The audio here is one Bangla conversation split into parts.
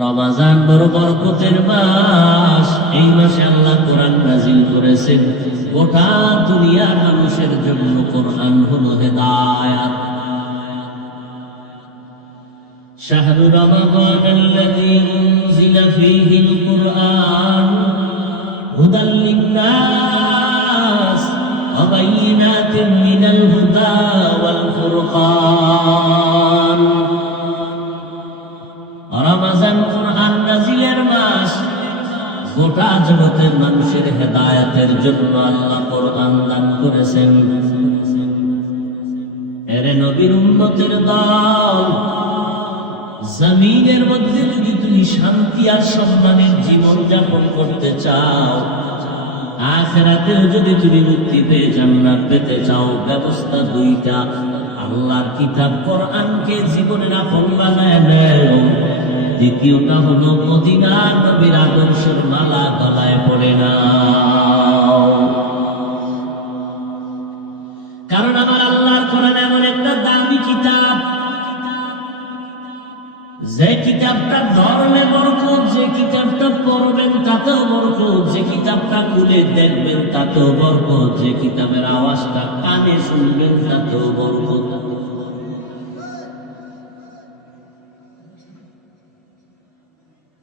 রমজান বড় বরকতের মাস। এই মাসে আল্লাহ কোরআন নাজিল করেছেন। গোটা দুনিয়ার মানুষের জন্য কোরআন হলো হেদায়াত। শাহরু রমাদানাল্লাযী উনজিলা ফীহিল কুরআন হুদাল লিন্নাস ওয়া বায়িনাতিন মিনাল হুদা ওয়াল ফুরকান। রমজান কোরআন নাজিলের মাস। গোটা জগতের মানুষের হেদায়েতের জন্য আল্লাহ কোরআন দান করেছেন। এরে নবীর উম্মতের দল, জমিনের মধ্যে যদি তুমি শান্তি আর সম্মানের জীবন যাপন করতে চাও, আখিরাতেও যদি তুমি মুক্তি পেয়ে জান্নাত পেতে চাও, ব্যবস্থা দুইটা। আল্লাহর কিতাব কোরআনকে জীবনের আপন বানায় নাও। দ্বিতীয়টা হলো মদিনার নবীর আদর্শের মালা গলায় পড়ে নাও। কারণ আমার আল্লাহর কোরআন এমন একটা দামি কিতাব, যে কিতাবটা ধরলে বরকত, যে কিতাবটা পড়বেন তাতেও বরকত, যে কিতাবটা খুলে দেখবেন তাতেও বরকত, যে কিতাবের আওয়াজটা কানে শুনবেন তাতেও বরকত।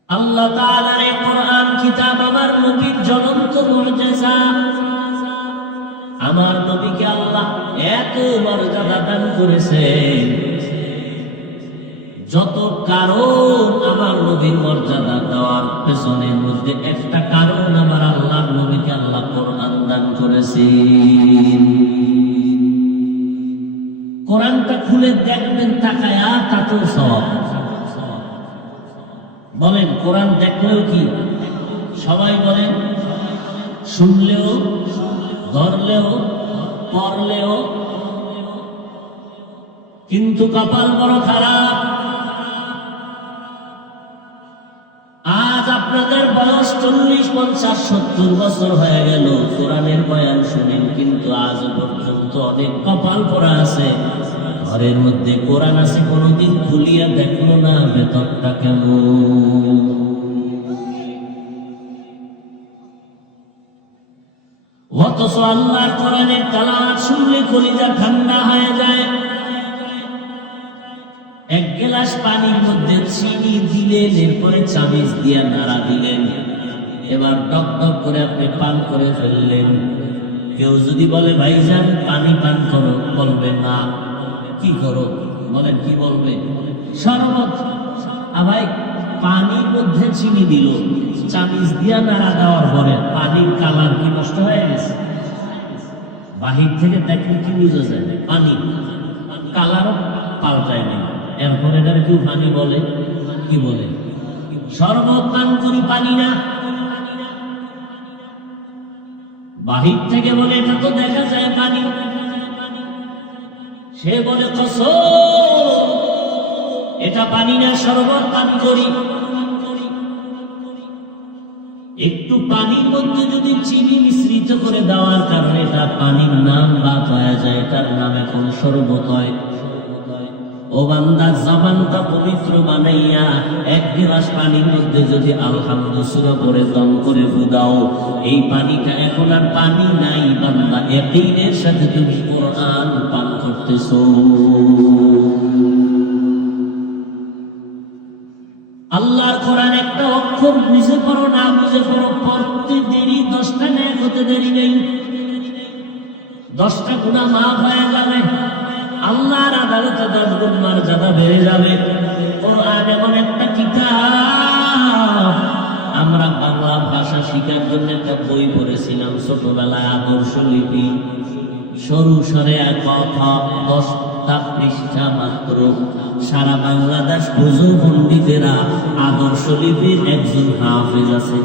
আল্লাহ তাআলার এই কোরআন কিতাব আমার নবীর জ্বলন্ত মুজিজা। আমার নবীকে আল্লাহ এত মর্যাদা দান করেছেন, যত কারণ আমার নবীর মর্যাদা দেওয়ার পেছনের মধ্যে একটা কারণ, আমার আল্লাহর নবীকে আল্লাহ কোরআন দান করেছেন। কোরআনটা খুলে দেখবেন তাকায়া, তাতেও সওয়াব। বলেন কোরআন দেখলেও কি? সবাই বলেন, শুনলেও, ধরলেও, পড়লেও। কিন্তু কপাল বড় খারাপ। আজ আপনাদের বয়স 40, 50, 70 বছর হয়ে গেল, কোরআনের বয়ান শুনেন, কিন্তু আজ পর্যন্ত অনেক কপাল পড়া আছে। ঘরের মধ্যে কোরআন আছে, কোনদিন খুলিয়া দেখলো না ভেতরটা কেমন। অথচ আল্লাহর কোরআনের তেলাওয়াত শুনলে কলিজা ঠান্ডা হয়ে যায়। এক গ্লাস পানির মধ্যে চিনি দিলেন, এরপরে চামিচ দিয়া নাড়া দিলেন, এবার টক টক করে আপনি পান করে ফেললেন। কেউ যদি বলে ভাইজান পানি পান করো, বলবে না। কি করো? বলেন কি বলবে? শরবত। ভাই পানির মধ্যে চিনি দিল, চামিচ দিয়া নাড়া দেওয়ার পরে পানির কালার কি নষ্ট হয়ে গেছে? বাহির থেকে দেখলে কি বুঝা যায়? পানি কালারও পাল্টায় নেই। এরপরে এটার কেউ পানি বলে? কি বলে? শরবত পান করি, পানি না। বাহির থেকে বলে এটা তো দেখা যায় পানি। সে বলে কসম এটা পানি না, শরবত পান করি। একটু পানির মধ্যে যদি চিনি মিশ্রিত করে দেওয়ার কারণে এটা পানির নাম বাদ হয়ে যায়, এটার নাম এখন শরবত হয়। ও বান্দা, জবানটা পবিত্র বানাইয়া এক গ্লাস পানির মধ্যে যদি আলহামদুলিল্লাহ পরে দম করে ফুদাও, এই পানিটা এখন আর পানি নাই বান্দা, ইয়াকিনের সাথে তুমি কোরআন পান করতেছো। আল্লাহর কোরআন একটা অক্ষর বুঝে পড়ো না বুঝে পড়ো, পড়তে দেরি 10টা নেক হতে দেরি নেই, 10টা গুনাহ মাফ হয়ে যাবে। আল্লাহর আদালতে 10 গুণ মর্যাদা বেড়ে যাবে। কোরআন এমন একটা কিতাব। আমরা বাংলা ভাষা শিখার জন্য একটা বই পড়েছিলাম ছোটবেলায়, আদর্শ লিপি। সরু সরে কথা, 10টা পৃষ্ঠা মাত্র। সারা বাংলাদেশ হুজু পণ্ডিতেরা আদর্শ লিপির একজন হাফেজ আছে।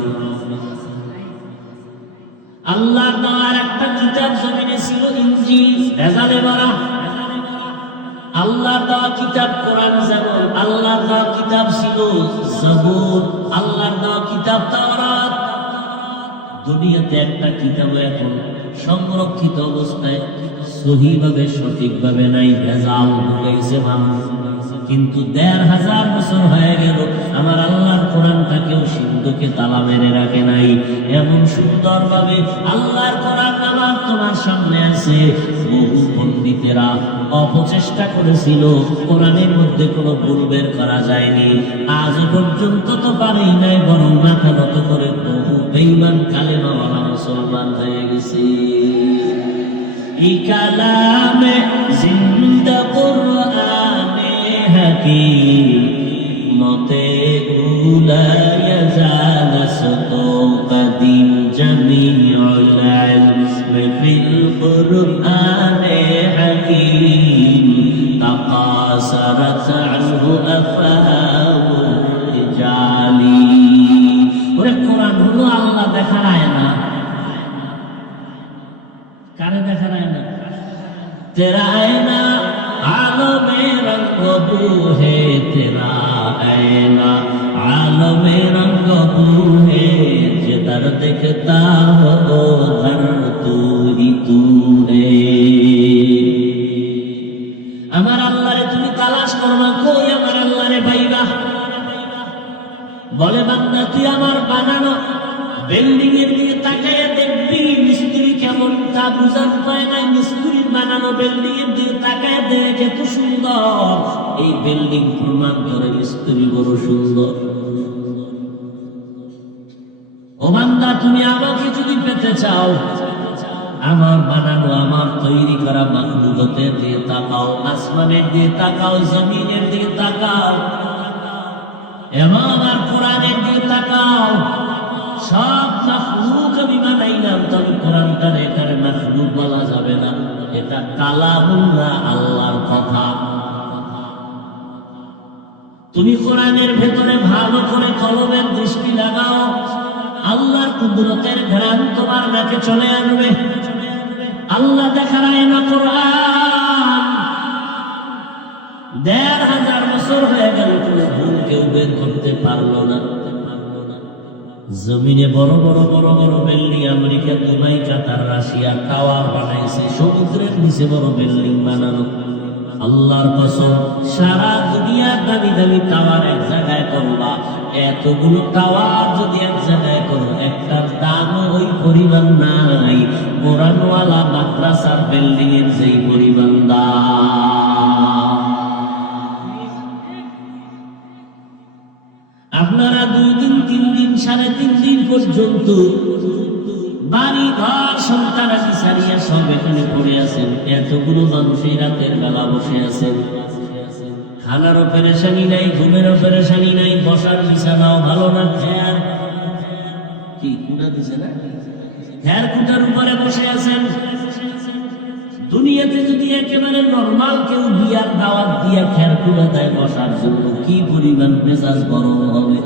আল্লাহর দেওয়ার একটা কিতাব জমিনে ছিল ইনজিল, ভেজালে ভরা। আল্লাহর দেওয়া কিতাব কোরআন যেমন, আল্লাহর দেওয়া কিতাব ছিল জবুর, আল্লাহর দেওয়া কিতাব তাওরাত। দুনিয়াতে একটা কিতাব এখন সংরক্ষিত অবস্থায় সহিভাবে সঠিকভাবে নাই, ভেজাল ঢুকেছে মানুষ। কিন্তু 1500 বছর হয়ে গেল, আমার আল্লাহর শব্দকে তালা মেরে রাখে নাই। এমন সুন্দর ভাবে আল্লাহর কোরআন আমার তোমার সামনে আছে। বহু পণ্ডিতেরা অপচেষ্টা করেছিল, কোরআনের মধ্যে কোনো ভুল বের করা যায়নি। আজ পর্যন্ত তো পারেই নাই, বরং মাথা নত করে বহু বেঈমান কালেমাওয়ালা মুসলমান হয়ে গেছে। এই কালামে জিন্দা কুরআনে হাকিম মতে গুলায়া জালাসতো কদিম জামিউল ইলম ফিল কুরআনে হাকিম তাকাসারাত আনহু আফহামুর রিজালি। ওরে কোরআন হলো আল্লাহ দেখার আয়না। কারে দেখার আয়না? তেরা আয়না आलमे रंग बू है, तेरा आईना आलमे रंग बू है, जिधर दिखता हो उधर तू ही तू है। আমার আল্লাহরে তুমি তালাশ করো না, কই আমার আল্লাহরে পাইবা? বলে বান্দা তুই আমার বানানো বিল্ডিং এর দিকে তাকায় দেখবি মিস্ত্রি কেমন, তা বুঝার উপায় নাই। মিস্ত্রি বানানো বিল্ডিং এর দিকে তাকায় দেখ এত সুন্দর, এই বিল্ডিং প্রমাণ করে মিস্ত্রি বড় সুন্দর। ও বান্দা তুমি আমাকে যদি পেতে চাও, আমার বানানো আমার তৈরি করা মাখলুকাতের দিকে তাকাও, আসমানের দিকে তাকাও, জমিনের দিকে তাকাও, এবং আমার কোরআনের দিকে তাকাও। সব মাখলুক আমি বানাইলাম, তবে কোরআনটার এখানে মাখলুক বলা যাবে না, এটা কালামুল্লাহ, আল্লাহর কথা। তুমি কোরআনের ভেতরে ভালো করে কলমের দৃষ্টি লাগাও, আল্লাহর কুদরতের ঘ্রাণ তোমার নাকে চলে আসবে। আল্লাহ দেখার আয়না কোরআন। ১৫০০ বছর হয়ে গেল, কোনো ভুল কেউ বের করতে পারলো না। জমিনে বড় বড় বড় বড় বিল্ডিং আমেরিকা, দুবাই, কাতার, রাশিয়া টাওয়ার বানাইছে, সমুদ্রের নিচে বড় বিল্ডিং বানানো। আল্লাহর কসম, সারা দুনিয়ার দামি দামি টাওয়ার এক জায়গায় করবা, এতগুলো টাওয়ার যদি এক জায়গায় করো, একটার দাম ওই পরিমাণ নাই কোরআনওয়ালা মাদ্রাসার বিল্ডিং এর যেই পরিমাণ দাম। আপনারা 2 দিন 3 দিন 3.5 দিন পর্যন্ত বাড়ি ঘর সন্তানাদি ছাড়িয়া সব এখানে পড়ে আছেন। এতগুলো মানুষ এই রাতের বেলা বসে আছেন, খানারও পেরেশানি নাই, ঘুমেরও পেরেশানি নাই, বসার বিছানাও ভালো না, খ্যার কি কুটা দিছে না, খ্যার কুটার উপরে বসে আছেন। দুনিয়াতে যদি একেবারে নরমাল কেউ বিয়ার দাওয়াত দিয়া খ্যার কুটা দেয় বসার জন্য, কি পরিমাণ মেজাজ গরম হবে।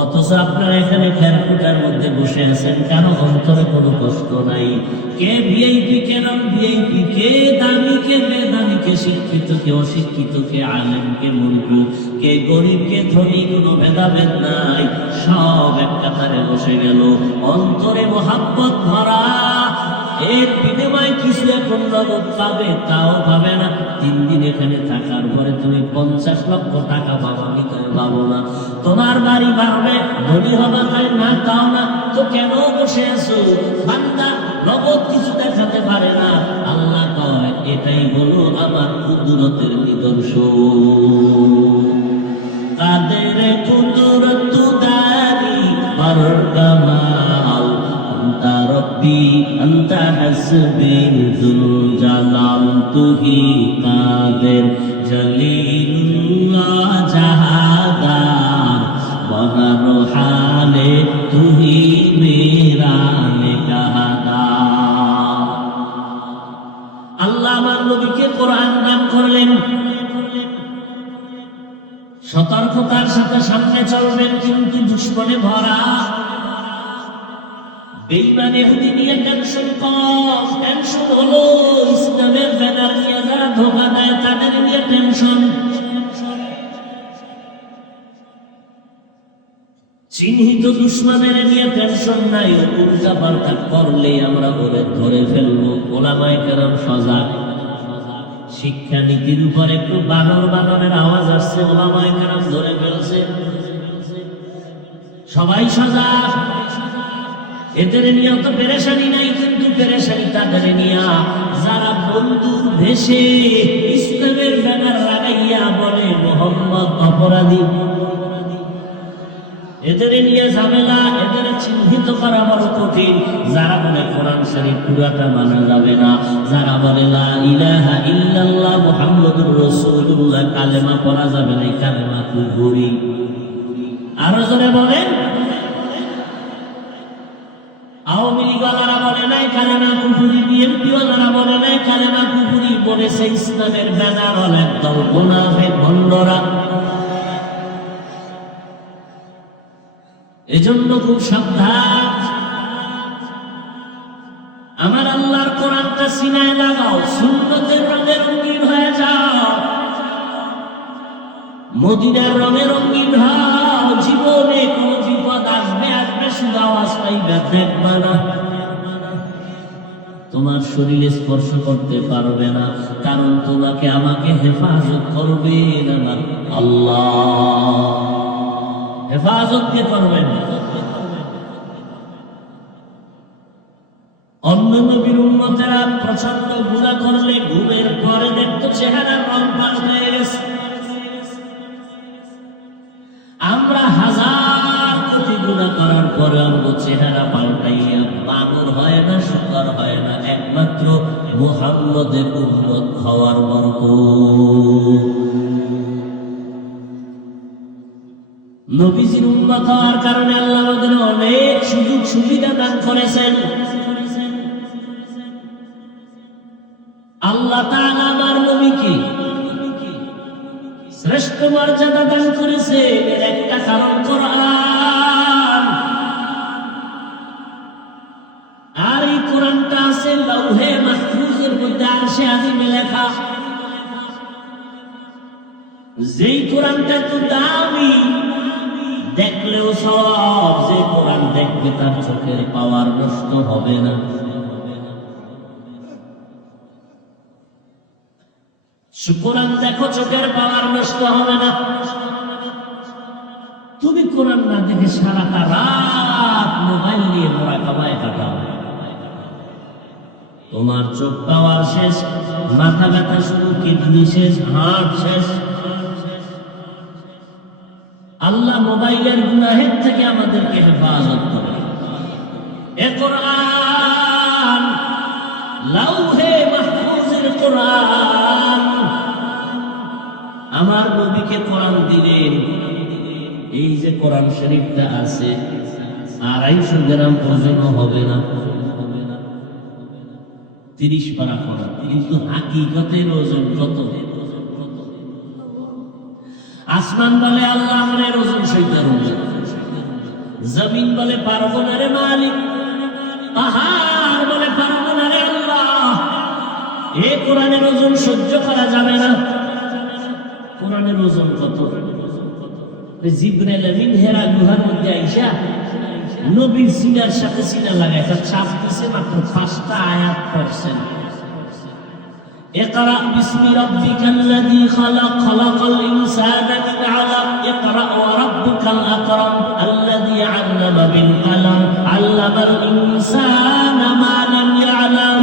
অথচ আপনারা এখানে খ্যারকুটার মধ্যে বসে আছেন, কেন? অন্তরে কোনো কষ্ট নাই। কে ভিআইপি, কে নন ভিআইপি, কে দামি, কে বেদামি, কে শিক্ষিত, কে অশিক্ষিত, কে আলেম, কে মূর্খ, কে গরিব, কে ধনী, কোনো ভেদাভেদ নাই। সব এক কাতারে বসে গেল, অন্তরে মোহাব্বত ভরা। এর বিনিময়ে কিছু এখন নগদ পাবে, তাও পাবে না। 3 দিন এখানে থাকার পরে তুমি 50 লক্ষ টাকা পাবা, ভিতরে পাবো না। তোমার বাড়ি বাড়বে, ধনী হবা, তাই না, তাও না। তো কেন বসে আছো? বান্দা নগদ কিছু দেখাতে পারে না। আল্লাহ কয় এটাই হলো আমার কুদরতের নিদর্শন। কাদের কুদরত দারি বরকামাল, আন্তা রব্বি আন্তা হাসবি যুল জালাল, তুহি কাদের জলিলুল্লাহ জাহাদার, বহর হালে তুহি মেরা নিগাহদার। আল্লাহ আমার নবীকে কোরআন নাম করলেন। সতর্কতার সাথে সামনে চলবেন, কিন্তু দুশ্মনে ভরা। বেঈমান ইহুদি নিয়ে টেনশন কম, টেনশন হলো ইসলামের ব্যানার নিয়ে যারা ধোঁকা দেয় তাদের নিয়ে টেনশন। চিহ্নিত দুশ্মনের নিয়ে টেনশন নাই, উল্টা পাল্টা করলে আমরা বলে ধরে ফেলবো। ওলামায়ে কেরাম সজাগ। শিক্ষানীতির উপর একটু বানরের আওয়াজ আসছে, ওলামায়ে কেরাম ধরে ফেলছে। সবাই সজাগ। এদের নিয়ে তো পেরেশানি নাই, কিন্তু পেরেশানি তাদের নিয়া যারা বন্ধুর ভেসে ইসলামের ব্যানার লাগাইয়া বলে মোহাম্মদ অপরাধী। এদের নিয়ে ঝামেলা, এদের চিহ্নিত করা বড় কঠিন। যারা বলে কোরআন শরীফ পুরাটা মানা যাবে না, যারা বলে লা ইলাহা ইল্লাল্লাহ মুহাম্মাদুর রাসূলুল্লাহ কালেমা পড়া যাবে না, কালেমা কুফরি। আরো জোরে বলেন। আওয়ামী লীগওয়ালারা বলে নাই কালেমা কুফরি, বিএনপিওয়ালারা বলে নাই কালেমা কুফরি, বলেছে ইসলামের ব্যানার হল একদল মুনাফিক ভণ্ডরা। এজন্য খুব সাবধান। আমার আল্লাহর কোরআনটা সিনায় লাগাও, সুন্নতের রঙে রঙিন হয়ে যাও, মদিনার রঙে রঙিন হও। জীবনে কোন বিপদ আসবে আসবে, শুধু আওয়াজ পাইবা, দেখবা না। তোমার শরীরে স্পর্শ করতে পারবে না, কারণ তোমাকে আমাকে হেফাজত করবেন আমার আল্লাহ। হেফাজত কে করবেন? অন্য নবীর উম্মতেরা প্রচন্ড গুনাহ করলে ঘুমের পরে দেখতো চেহারার রং পাল্টে গেছে। আমরা হাজার কোটি গুনাহ করার পরে আমাদের চেহারা পাল্টাইয়া বানর হয় না, শুকর হয় না, একমাত্র মুহাম্মদের উম্মত হওয়ার বরকত। নবীজির উম্মত হওয়ার কারণে আল্লাহ আমাদের অনেক সুযোগ সুবিধা দান করেছেন। আল্লাহ তাআলা আমার নবীকে শ্রেষ্ঠ মর্যাদা দান করেছে, এর একটা কারণ কোরআন। আর এই কোরআনটা আছে লাউহে মাহফুজের মধ্যে, আরশে আজিমে লেখা। যেই কোরআনটা তো দামি, দেখলেও সব, যে কোরআন দেখবে তার চোখের পাওয়ার নষ্ট হবে না। কোরআন দেখো, চোখের পাওয়ার নষ্ট হবে না। তুমি কোরআন না দেখে সারাটা রাত মোবাইল নিয়ে মোরাকাবায় কাটাও, তোমার চোখ পাওয়ার শেষ, মাথা ব্যথা শুরু, কিডনি শেষ, হার্ট শেষ। আল্লাহ মোবাইলের গুনাহের থেকে আমাদেরকে হেফাজত করে। এ কোরআন লাউহে মাহফুজের কোরআন। আমার নবীকে কোরআন দিলেন। এই যে কোরআন শরীফটা আছে 250 গ্রাম ওজন হবে না, 30 পারা কোরআন, কিন্তু হাকিকতের ওজন কত? আসমান বলে আল্লাহ আমার ওজন সইতার ওজন, জমিন বলে পারবো না রে মালিক, পাহাড় বলে পারবো না রে আল্লাহ, এ কোরআনের ওজন সহ্য করা যাবে না। কোরআনের ওজন কত? জিবরাইল আমিন হেরা গুহার মধ্যে আইসা নবীর সিনার সাথে সিনা লাগায় তার চাপ দিছে, মাত্র 5টা আয়াত পড়ছেন। اقرأ باسم ربك الذي خلق خلق الإنسان من علق اقرأ وربك الأكرم الذي علم بالقلم علم الإنسان ما لم يعلم।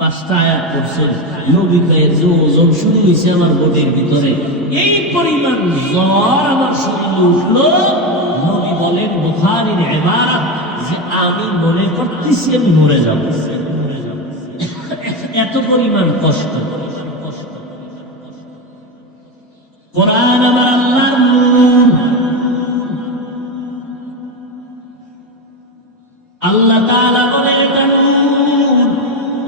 5টা আয়াত পড়ছেন। নবী কয়ে যে ওজন শুরু হয়েছে আমার বডির ভিতরে, এই পরিমাণ জ্বর আমার শরীরে উঠলো। নবী বলেন বুখারীর ইবারত যে আমি মনে করতেছি আমি মরে যাব, এত পরিমাণ কষ্ট। কোরআন আমার আল্লাহর নূর। আল্লাহ তাআলা বলে এটা নূর,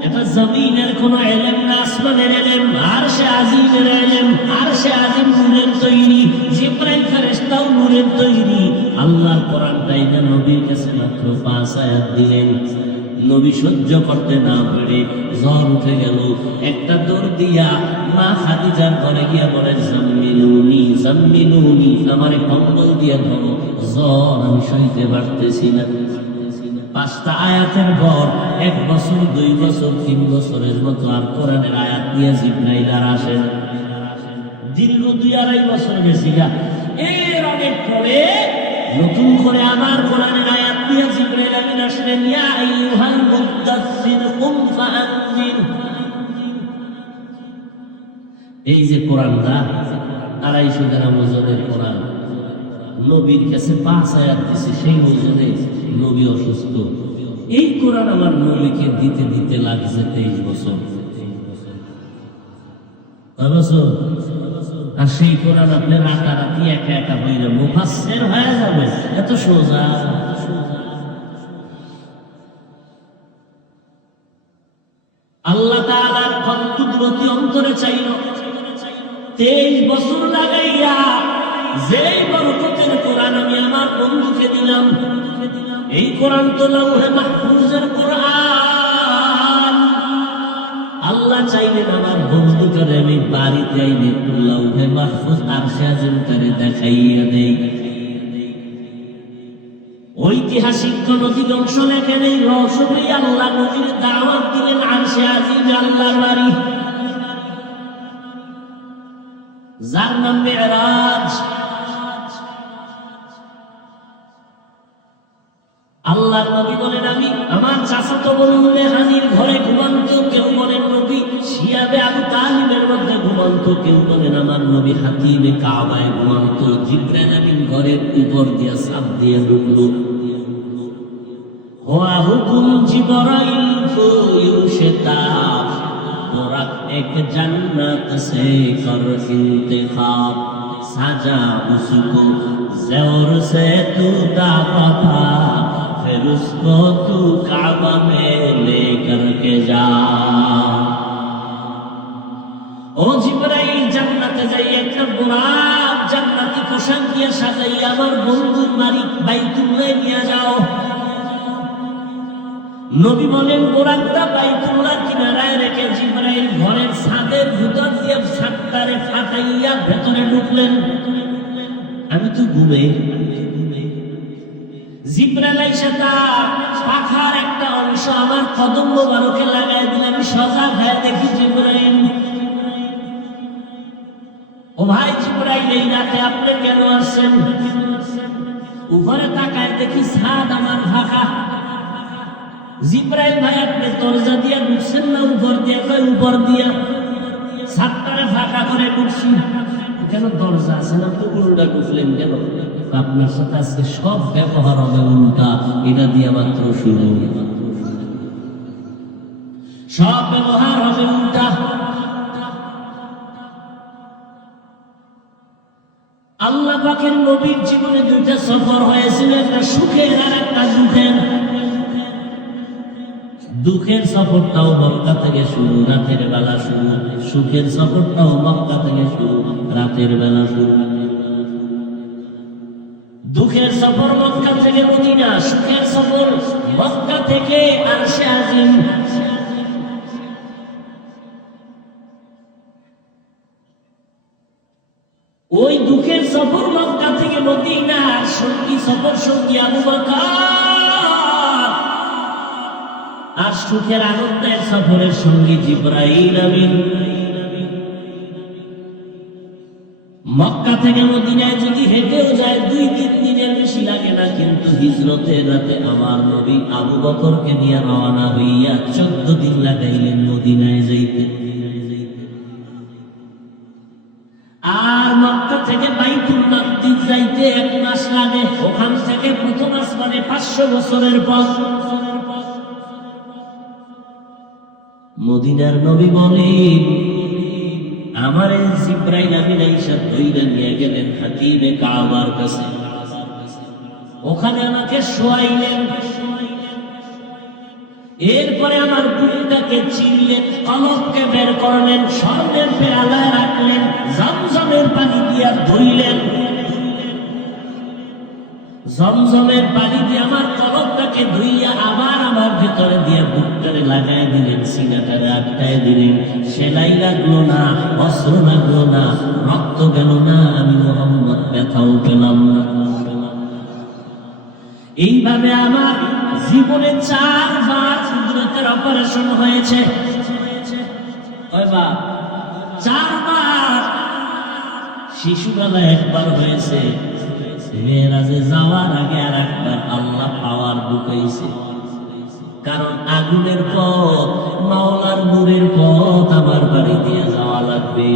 এটা জমিনের কোন ইলম না, আসমানের ইলম, আরশে আজিমের ইলম। আরশে আজিম নূরের তৈরি, জিবরাইল ফেরেশতাও নূরের তৈরি। আল্লাহর কোরআনটাই না নবীর কাছে মাত্র 5 আয়াত দিলেন। নবী সহ্য করতে না পেরে জ্বর উঠে গেল। একটা দৌড় দিয়া মা খাদিজার ঘরে গিয়া বলে জাম্মিলুনি জাম্মিলুনি, আমারে কম্বল দিয়া ধরো, জ্বর আমি সইতে পারতেছি না। 5টা আয়াতের পর 1 বছর 2 বছর 3 বছরের মতো আর কোরআনের আয়াত নিয়ে জিবরাইল আর আসেন। দীর্ঘ 2-2.5 বছর গেছি গা। এর অনেক পরে নতুন করে আবার কোরআনের আয়াত দিয়ে জিবরাইল আমিন আসলেন, ইয়া আইয়ুহাল মুদাসসির কুম ফাআনজির। এই যে কোরআনটা 250 গ্রাম ওজনের কোরআন, নবীর কাছে 5 আয়াত দিছে, সেই ওজনে নবী অসুস্থ। এই কোরআন আমার নবীকে দিতে দিতে লাগছে 23 বছর। আর সেই কোরআন আপনি রাতারাতি একা একা হইলে মুফাসসির হয়ে যাবে, এত সোজা। আল্লাহ তাআলার কুদরতি অন্তরে চাইল 23 বছর লাগাইয়া যেই বরকতের কোরআন আমি আমার বন্ধুকে দিলাম, এই কোরআন তো লাউহে মাহফুজের কোরআন। আল্লাহ চাইলেন আমার বন্ধুটারে আমি বাড়িতে আইনে লাউহে মাহফুজ আরশে আজিমটারে দেখাইয়া দেই। ঐতিহাসিক কোন দিগংশ লেখেন, এই রহস্যই আল্লাহ নবীর দাওয়াত দিলেন আরশে আজিম, আল্লাহর বাড়ি, যার নাম মেরাজ। আল্লাহর নবী বলেন আমি আমার চাচাতো বোন মেহানির ঘরে ঘুমান্ত, কেউ বলেন নবী শিয়াবে আবু তালিবের মধ্যে ঘুমান্ত, কেউ বলেন আমার নবী হাতিমে কাবায় ঘুমান্ত। জিবরাইল আমিন ঘরের উপর দিয়া ছাদ দিয়ে ঢুকলো। হুয়া হুকুম জিবরাইল কো ইউশতা তোরা এক জান্নাত সে কর ইন্তেখাব, সাজা উসকো ज़ौर से तू दापता, फिर उसको तू काबा में लेकर के जा। ও জিবরাইল, জান্নাতে যাই একটা গোলাপ জান্নাতি পোশাক দিয়ে সাজাইয়া আমার বন্ধুর বাড়ি বাইতুল্লাহ নিয়ে যাও। নবী বলেন গোলাপটা বাইতুল্লাহ কিনারায় রেখে জিবরাইল ঘরের ছাদের ভিতর দিয়ে ছাদটারে ফাটাইয়া ভেতরে ঢুকলেন। আমি তো ঘুমে, জিবরাইল আইসা তার পাখার একটা অংশ আমার কদম মোবারকে লাগাই দিলেন। আমি সজাগ হয়ে দেখি জিবরাইল, ও ভাই জিবরাইল এই রাতে আপনি কেন আসছেন? উপরে তাকায় দেখি ছাদ আমার ফাঁকা। জিবরাইল ভাই আপনি দরজা দিয়া ঢুকছেন না উপর দিয়া? কয় উপর দিয়া। ছাদটারে ফাঁকা করে ঢুকছি। কেন দরজা আছে না তো উল্টা ঢুকলেন কেন? আপনার সাথে আজকে সব ব্যবহার হবে উল্টা, এটা দিয়ে মাত্র শুরু, সব ব্যবহার হবে উল্টা। আল্লাহ পাকের নবীর জীবনে দুইটা সফর হয়েছিল, একটা সুখের আর একটা দুঃখের। দুঃখের সফরটাও মক্কা থেকে শুরু, রাতের বেলা শুরু। সুখের সফরটাও মক্কা থেকে শুরু, রাতের বেলা শুরু। দুঃখের সফর মক্কা থেকে মদিনা, সুখের সফর মক্কা থেকে আরশে আজিম। ওই দুঃখের সফর মক্কা থেকে মদিনা, সঙ্গী সফর সঙ্গী আবু বকর, আর সুখের আনন্দের সফরের সঙ্গী জিবরাইল আমিন। মক্কা থেকে মদিনায় যদি হেঁটেও যায় 2-3 দিনের বেশি লাগে না, কিন্তু হিজরতের রাতে আমার নবী আবু বকরকে নিয়ে রওনা হইয়া 14 দিন লাগাইলেন মদিনায় যাইতে। আর মক্কা থেকে বাইতুল মাকদিস যাইতে 1 মাস লাগে। ওখান থেকে প্রথম আসমানে 500 বছরের পথ। মদিনার নবী বলেন আমার জিবরাইল আমিন আয়েশা ধইরা নিয়ে গেলেন হাতিমে কাবার কাছে। ওখানে আমাকে শোয়াইলেন। এরপরে আমার বুকটাকে চিনলেন, কলবকে বের করলেন, স্বর্ণের পেয়ালায় রাখলেন, জমজমের পানি দিয়া ধুইলেন। জমজমের পানি দিয়ে আমার কলবটাকে ধুইয়া আবার আমার ভিতরে দিয়ে বুকটারে লাগাই দিলেন, সিনাটারে আটকায় দিলেন। সেলাই লাগলো না, অস্ত্র লাগলো না, রক্ত গেল না, আমি মুহাম্মদ ব্যথাও পেলাম না। এইভাবে আমার জীবনে 4 বার কুদরতের অপারেশন হয়েছে। 4 বার। শিশুবেলা একবার হয়েছে, মেরাজে যাওয়ার আগে আর একবার আল্লাহ পাওয়ার ঢুকাইছে। কারণ আগুনের পথ, মাওলার নূরের পথ আমার বাড়ি দিয়ে যাওয়া লাগবে।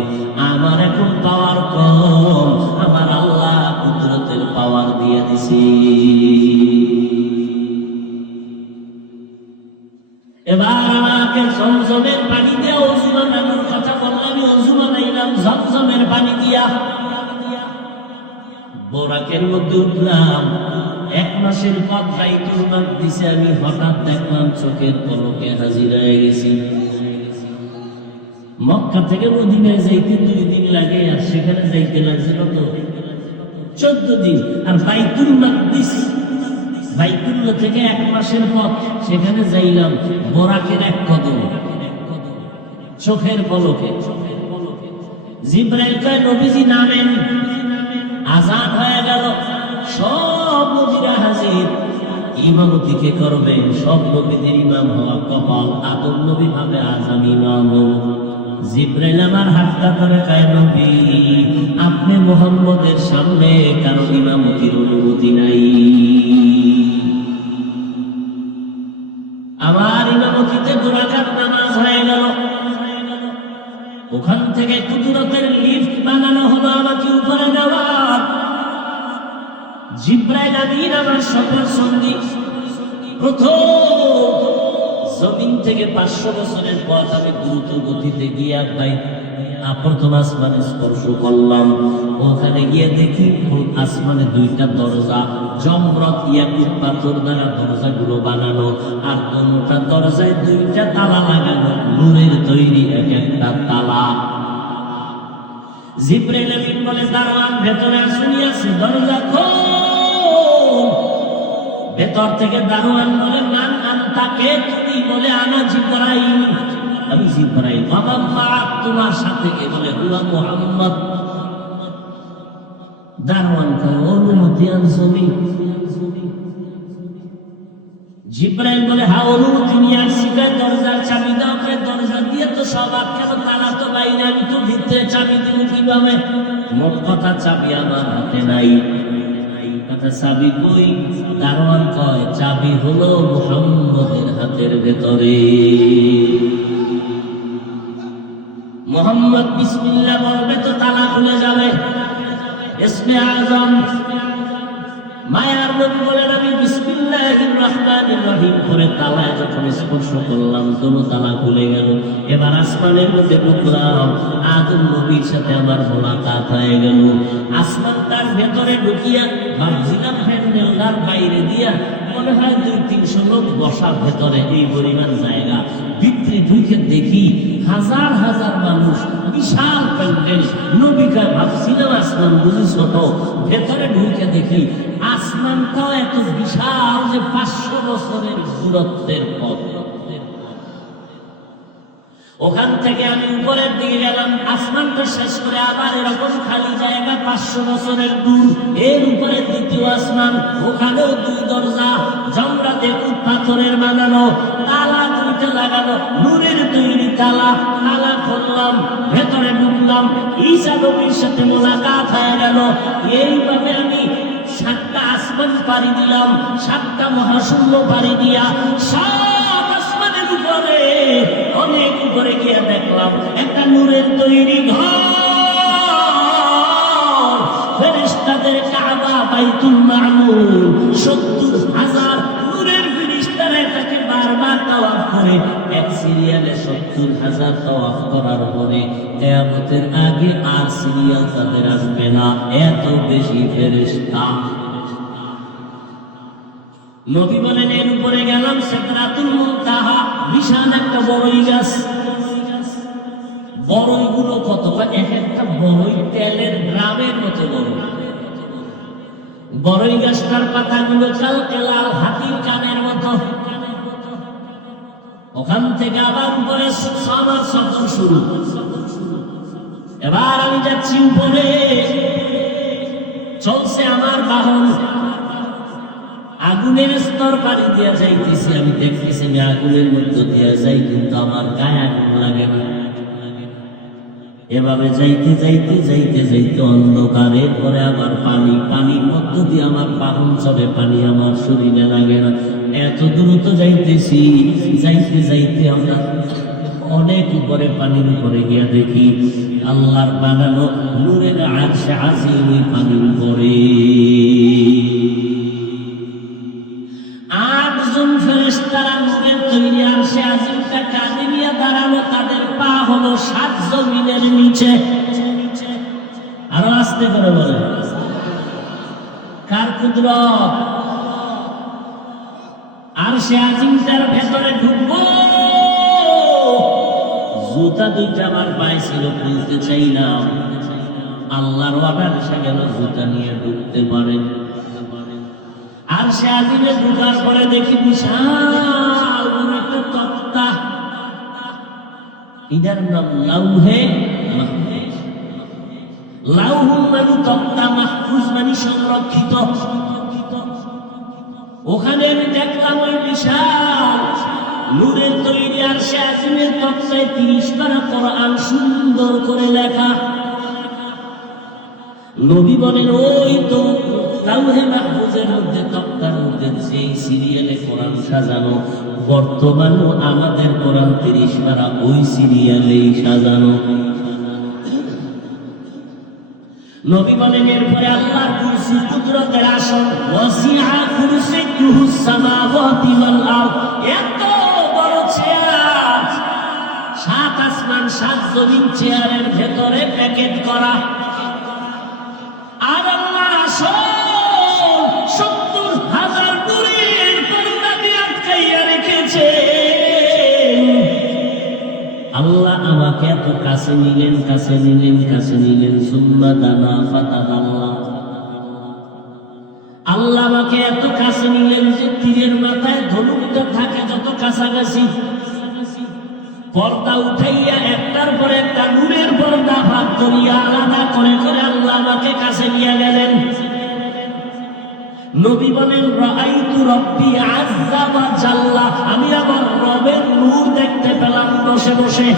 আমার এখন পাওয়ার কম, আমার আল্লাহ কুদরতের পাওয়ার দিয়ে দিছে। এবার আমাকে জমজমের পানি দিয়ে ওযু বানানোর কথা বললাম, আমি ওযু বানাইলাম জমজমের পানি দিয়া। বোরাকের মধ্যে উঠলাম, 1 মাসের পথ বাইতুল মাকদিসে আমি হঠাৎ দেখলাম চোখের পলকে হাজির হয়ে গেছি। মক্কা থেকে মদিনায় যাইতে 2 দিন লাগে, আর সেখানে যাইতে লাগছিল তো 14 দিন। আর বাইতুল মাকদিস, বাইতুল্লাহ থেকে 1 মাসের পথ, সেখানে যাইলাম বোরাকের 1 কদম, চোখের পলকে। জিবরাইল কয় নবীজি নামেন। আজান হয়ে গেল, সব নবীরা হাজির। ইমামতি কে করবে? সব নবীদের ইমাম হওয়া কপাল। আদম নবী ভাবে আজ আমি ইমাম হব। জিবরাইল আমার হাতটা ধরে কয় নবী, আপনি মুহাম্মদের সামনে কারো ইমামতির অনুমতি নাই। আমার ইমামতিতে 2 রাকাত নামাজ হয়ে গেল। ওখান থেকে কুদরতের লিফট বানানো হলো আমাকে উপরে নেওয়ার। জিবরাইল আমিন আমার সফর সঙ্গী। প্রথম জমিন থেকে 500 বছরের পথ আমি দ্রুত গতিতে গিয়ে প্রথম আসমানে স্পর্শ করলাম। ওখানে গিয়ে দেখি আসমানে 2টা দরজা, জমরত ইয়াকুত পাথর দ্বারা দরজাগুলো বানানো, আর কোনটা দরজায় 2টা তালা লাগানো, নূরের তৈরি এক একটা তালা। জিবরাইল আমিন বলে দারোয়ান ভেতরে আসুনি আছে, দরজা খোল। ভেতর থেকে দারোয়ান বলে মান আনতা, কে তুমি? বলে আনা জিবরাইল। আমি জিবরাইল। বাবা মা তোমার সাথে কে? বলে হুয়া মুহাম্মদ। দারোয়ান কয় অনুমতি আনছনি? জিবরাইল বলে হ্যাঁ অনুমতি নিয়ে আসছি। দরজার চাবি দাও। দরজা দিয়ে তো সব আটকানো, তালা তো বাইরে, আমি তো ভিতরে চাবি দিব কিভাবে? মোট কথা চাবি আমার হাতে নাই। কথা চাবি কই? দারোয়ান কয় চাবি হলো মুহাম্মদের হাতের ভেতরে। মুহাম্মদ বিসমিল্লাহ বলবে তো তালা খুলে যাবে। ইসমে আযম মায়ার নবী বলেন আমি বিসমিল্লাহির রহমানির রহিম করে তালায় যখন স্পর্শ করলাম, দোনো তালা খুলে গেল। এবার আসমানের মধ্যে ঢুকলাম, আদম নবীর সাথে আমার মোলাকাত হয়ে গেল। আসমানটার ভেতরে ঢুকিয়া ভাবছিলাম প্যান্ডেলটার বাইরে দিয়া মনে হয় 200-300 লোক বসার ভেতরে, এই পরিমাণ জায়গা। ভিতরে ঢুকে দেখি হাজার হাজার মানুষ, বিশাল প্যান্ডেল। নবীকে ভাবছিলাম আসমান বুঝি ছোট, ভেতরে ঢুকে দেখি আসমানটাও এত বিশাল যে 500 বছরের দূরত্বের পথ। ওখান থেকে আমি উপরের দিকে গেলাম, আসমানটা শেষ করে আবার এরকম খালি জায়গা 500 বছরের দূর। এর উপরে 2য় আসমান, ওখানেও 2 দরজা, জমরা দেখুন পাথরের বানানো, তালা 2টা লাগানো, নূরের তৈরি তালা। তালা খুললাম, ভেতরে ঢুকলাম, ঈসা নবীর সাথে মোলাকাত হয়ে গেল। এইভাবে আমি 7টা আসমান পাড়ি দিলাম, 7টা মহাশূন্য পাড়ি দিয়া সব আসমানের উপরে, অনেক উপরে গিয়ে দেখলাম একটা নূরের তৈরি ঘর, ফেরেশতাদের কাবা, বাইতুল মামুর। 70,000 নূরের ফেরেশতারা এটাকে বারবার তাওয়াফ করে। এক সিরিয়ালে 70,000 তাওয়াফ করার পরে কিয়ামতের আগে আর সিরিয়াল তাদের আসবে না, এত বেশি ফেরেশতা। নবী বলেন এর উপরে গেলাম, সিদরাতুল মুনতাহা, বিশাল একটা বড়ই গাছ। বড়ইগুলো কত? এক একটা বড়ই তেলের ড্রামের মতো বড়। বড়ই গাছটার পাতাগুলো কালকে লাল, হাতির কানের মতো। ওখান থেকে আবার উপরে সবার সফর শুরু। এবার আমি যাচ্ছি উপরে, চলছে আমার বাহন। আগুনের স্তর পাড়ি দিয়া যাইতেছি, আমি দেখতেছি আমি আগুনের মধ্যে দিয়া যাই, কিন্তু আমার গায়ে আগুন লাগে না। এভাবে যাইতে যাইতে যাইতে যাইতে অন্ধকারের পরে আবার পানির মধ্য দিয়ে আমার পাহন চলে, পানি আমার শরীরে লাগে না। এত দ্রুত যাইতেছি, যাইতে যাইতে আমরা অনেক উপরে, পানির উপরে গিয়া দেখি আল্লাহর বানানো নূরের আরশে আজিম ওই পানির উপরে। আটজন ফেরেশতারা নূরের তৈরি আরশে আজিমটা কাঁধে নিয়ে দাঁড়ানো, তাদের পা হলো 7 জমিনের নিচে। আরো আস্তে করে বলে, কার কুদরত? আরশে আজিমটার ভেতরে ঢুকবো, জুতা দুইটা আমার পায়ে ছিল, খুলতে চাই না। আল্লাহর অর্ডার এসে গেল, জুতা নিয়ে ঢুকতে পারে। আর সে আজিমে ঢুকার পরে দেখি বিশাল একটা তক্তা, এটার নাম লাউহে মাহফুজ। লাউহুল মানে তক্তা, মাহফুজ মানে সংরক্ষিত। ওখানে আমি দেখলাম ওই বিশাল নূরের তৈরি আরশে আজিমের তক্তায় 30 পারা কোরআন সুন্দর করে লেখা। নবী বলেন, ওই তো লাউহে মাহফুজের মধ্যে, তক্তার মধ্যে সেই সিরিয়ালে কোরআন সাজানো। বর্তমানেও আমাদের কোরআন 30 পারা ওই সিরিয়ালেই সাজানো। নবী বলেন, এরপরে আল্লাহর কুরসি কুদরতের আসন, ওয়াসিআ কুরসিয়ুহুস সামাওয়াতি ওয়াল আরদ। এত বড় চেয়ার, 7 আসমান 7 জমিন চেয়ারের ভেতরে প্যাকেট করা। আর আল্লাহ আসন 70,000 নূরের পর্দা দিয়ে আটকাইয়া রেখেছে। আল্লাহ আমাকে এত কাছে নিলেন, কাছে নিলেন, কাছে নিলেন। সুম্মা দানা ফাতাদাল্লা। আল্লাহ আমাকে এত কাছে নিলেন যে তীরের মাথায় ধনুকটা থাকে যত কাছাকাছি, পর্দা উঠাইয়া একটার পর একটা নূরের পর্দা ভাগ করিয়া আলাদা করে করে আল্লাহ আমাকে কাছে নিয়ে গেলেন। নবী বলেন, রাআইতু রাব্বি আযযা ওয়া জাল্লা। আমি আমার রবের নূর দেখতে পেলাম বসে বসে।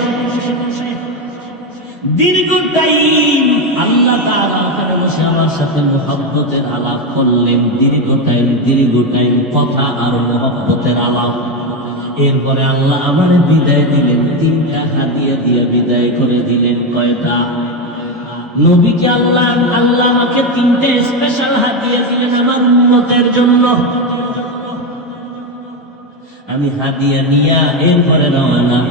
দীর্ঘ টাইম আল্লাহ তাআলা ওখানে বসে আমার সাথে মুহাব্বতের আলাপ করলেন। দীর্ঘ টাইম কথা আর মুহাব্বতের আলাপ। এরপরে আল্লাহ আমার বিদায় দিলেন, 3টা হাদিয়া দিয়ে বিদায় করে দিলেন। কয়টা? নবীকে আল্লাহ আমাকে 3টে স্পেশাল হাদিয়া দিলেন আমার উম্মতের জন্য। আমি হাদিয়া নিয়া এরপরে রওনা।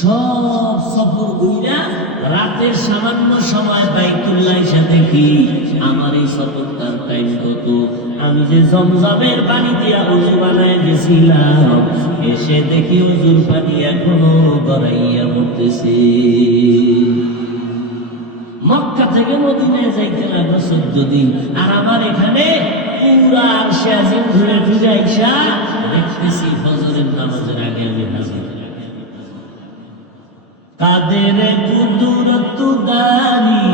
সব সফর কইরা রাতের সামান্য সময় বাইতুল্লাহ এসে দেখি আমার এই সফরটার টাইম কত। আমি যে জমজমের পানি দিয়া ওযু বানায় দিয়েছিলাম, এসে দেখি ওযুর পানি এখনো গড়াইয়া পড়তেছে। মক্কা থেকে মদিনায় যাইতে লাগলো 14 দিন। আর আমার এখানে পুরা আরশে আজিম ঘুরে ফিরে আইসা দেখতেছি ফজরের নামাজের আগে আমি হাজির। কাদের কুদরত দানি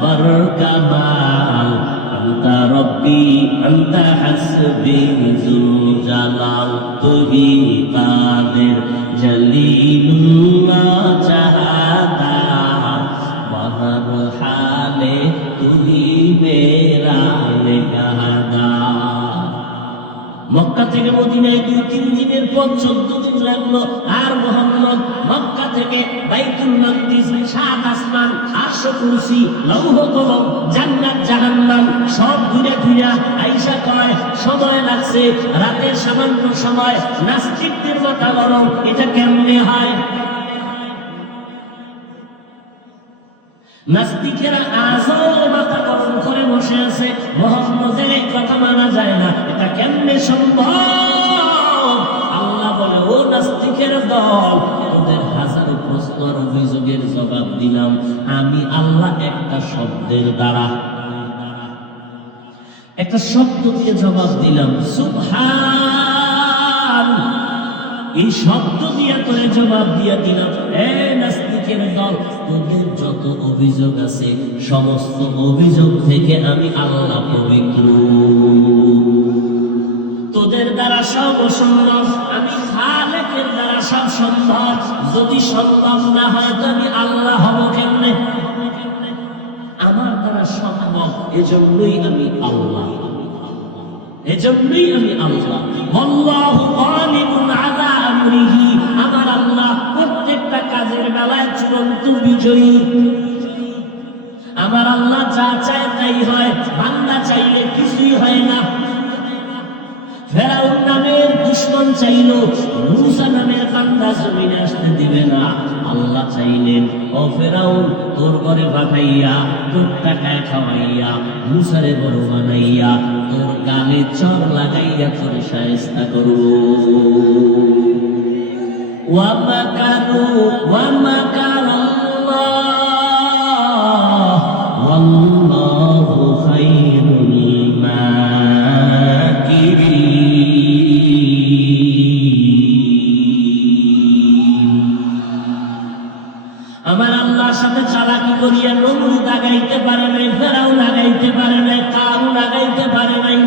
বরকামাল, আনতা রব্বি আনতা হাসবি যুল জালাল। তুহি কাদের জলিলুল্লাহ চাহাদা, বাহর হালে তুহি মেরা নেগাদা। মক্কা থেকে মদিনায় 2-3 দিনের পর 14 দিন লাগলো। আর মুহাম্মদ মক্কা থেকে বাইতুল মাকদিস, 7 আসমান, আরশ, কুরসি, লৌহ কলম, জান্নাত জাহান্নাম সব ঘুরে ঘুরে আয়েশা কয় সময় লাগছে রাতের সামান্য সময়। নাস্তিকদের মাথা গরম, এটা কেমনে হয়? নাস্তিকেরা আজও মাথা গরম করে বসে আছে, মুহাম্মদের এই কথা মানা যায় না, এটা কেমনে সম্ভব? আল্লাহ বলে, ও নাস্তিকের দল, তোদের হাজারো প্রশ্ন আর অভিযোগের জবাব দিলাম আমি আল্লাহ একটা শব্দের দ্বারা, একটা শব্দ দিয়ে জবাব দিলাম, সুবহান। এই শব্দ দিয়ে করে জবাব দিয়ে দিলাম, এ নাস্তিকের দল, তোদের যত অভিযোগ আছে সমস্ত অভিযোগ থেকে আমি আল্লাহ পবিত্র। তোদের দ্বারা সব অসম্ভব, আমি খালেকের দ্বারা সব সম্ভব। যদি সম্ভব না হয় তো আমি আল্লাহ হব কেন? এজন্যই আমি আল্লাহ, এজন্যই আমি আল্লাহ। আল্লাহু গালিবুন আলা আমরিহি, আমার আল্লাহ প্রত্যেকটা কাজের বেলায় চূড়ান্ত বিজয়ী। আমার আল্লাহ যা চায় তাই হয়, বান্দা চাইলে কিছুই হয় না। ফেরাউন নামের দুশমন চাইল মূসা নামের বান্দা জমিনে আসতে দিবে না। আল্লাহ চাইলেন, ও ফেরাউন, তোর ঘরে পাঠাইয়া, তোর টাকায় খাওয়াইয়া, মূসারে বড় বানাইয়া, তোর গালে চর লাগাইয়া তোর শায়েস্তা করব। ওয়া মাকারু ওয়া মাকারাল্লাহ ওয়াল্লাহু খায়রুল মাকিরিন। আমার আল্লাহর সাথে চালাকি করিয়া নমরুদ আগাইতে পারে নাই, ফেরাউন আগাইতে পারে নাই, কারুন আগাইতে পারে নাই।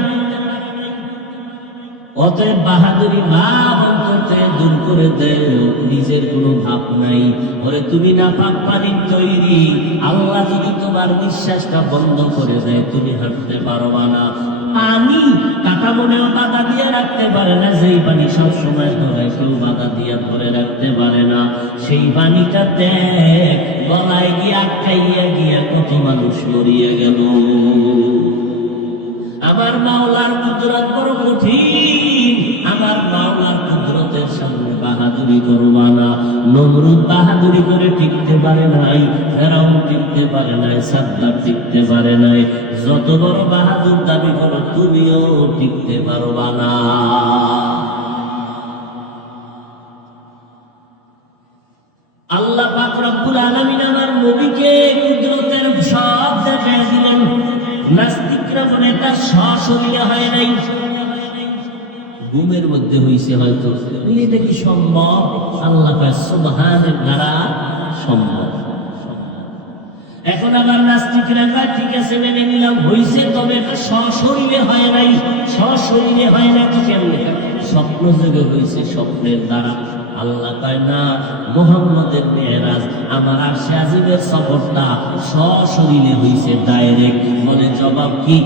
অতএব বাহাদুরি ভাব অন্তর থেকে দূর করে দেও, নিজের কোনো ভাব নাই। ওরে তুমি না পাক পানির তৈরি, আল্লাহ যদি তোমার নিঃশ্বাসটা বন্ধ করে দেয় তুমি হাঁটতে পারবা না। পানি কাটা মনেও বাধা দিয়ে রাখতে পারে না, যেই পানি সব সময় ধরে কেউ বাধা দিয়ে ধরে রাখতে পারে না, সেই পানিটা দেখ গলায় গিয়ে আটকাইয়া গিয়া কত মানুষ মরিয়া গেল। আমার মাওলার কুদরত বড় কঠিন, আমার মাওলার কুদরতের সামনে বাহাদুরি করবা না। নমরুদ বাহাদুরি করে টিকতে পারে নাই, ফেরাউন টিকতে পারে নাই, সাদ্দাত টিকতে পারে নাই। যত বড় বাহাদুর দাবি করো তুমিও টিকতে পারবা না। আল্লাহ পাক রব্বুল আলামিন আমার নবীকে কুদরতের সব দেখায় দিলেন। নাস্তিকরা বলে তার সশরীরে হয় নাই, ঘুমের মধ্যে হইছে হয়তো। এটা কি সম্ভব? আল্লাহ পাক সুবহানের দ্বারা সম্ভব। এখন আবার নাস্তিকরা কয় ঠিক আছে মেনে নিলাম হইছে, তবে এটা সশরীরে হয় নাই। সশরীরে হয় না তো কেমনে? স্বপ্ন যোগে হইছে, স্বপ্নের দ্বারা। আল্লাহ কয় না, মুহাম্মদের মেরাজ আমার আরশে আজিমের সফরটা সশরীরে হইছে, ডাইরেক্ট। বলে জবাব কি?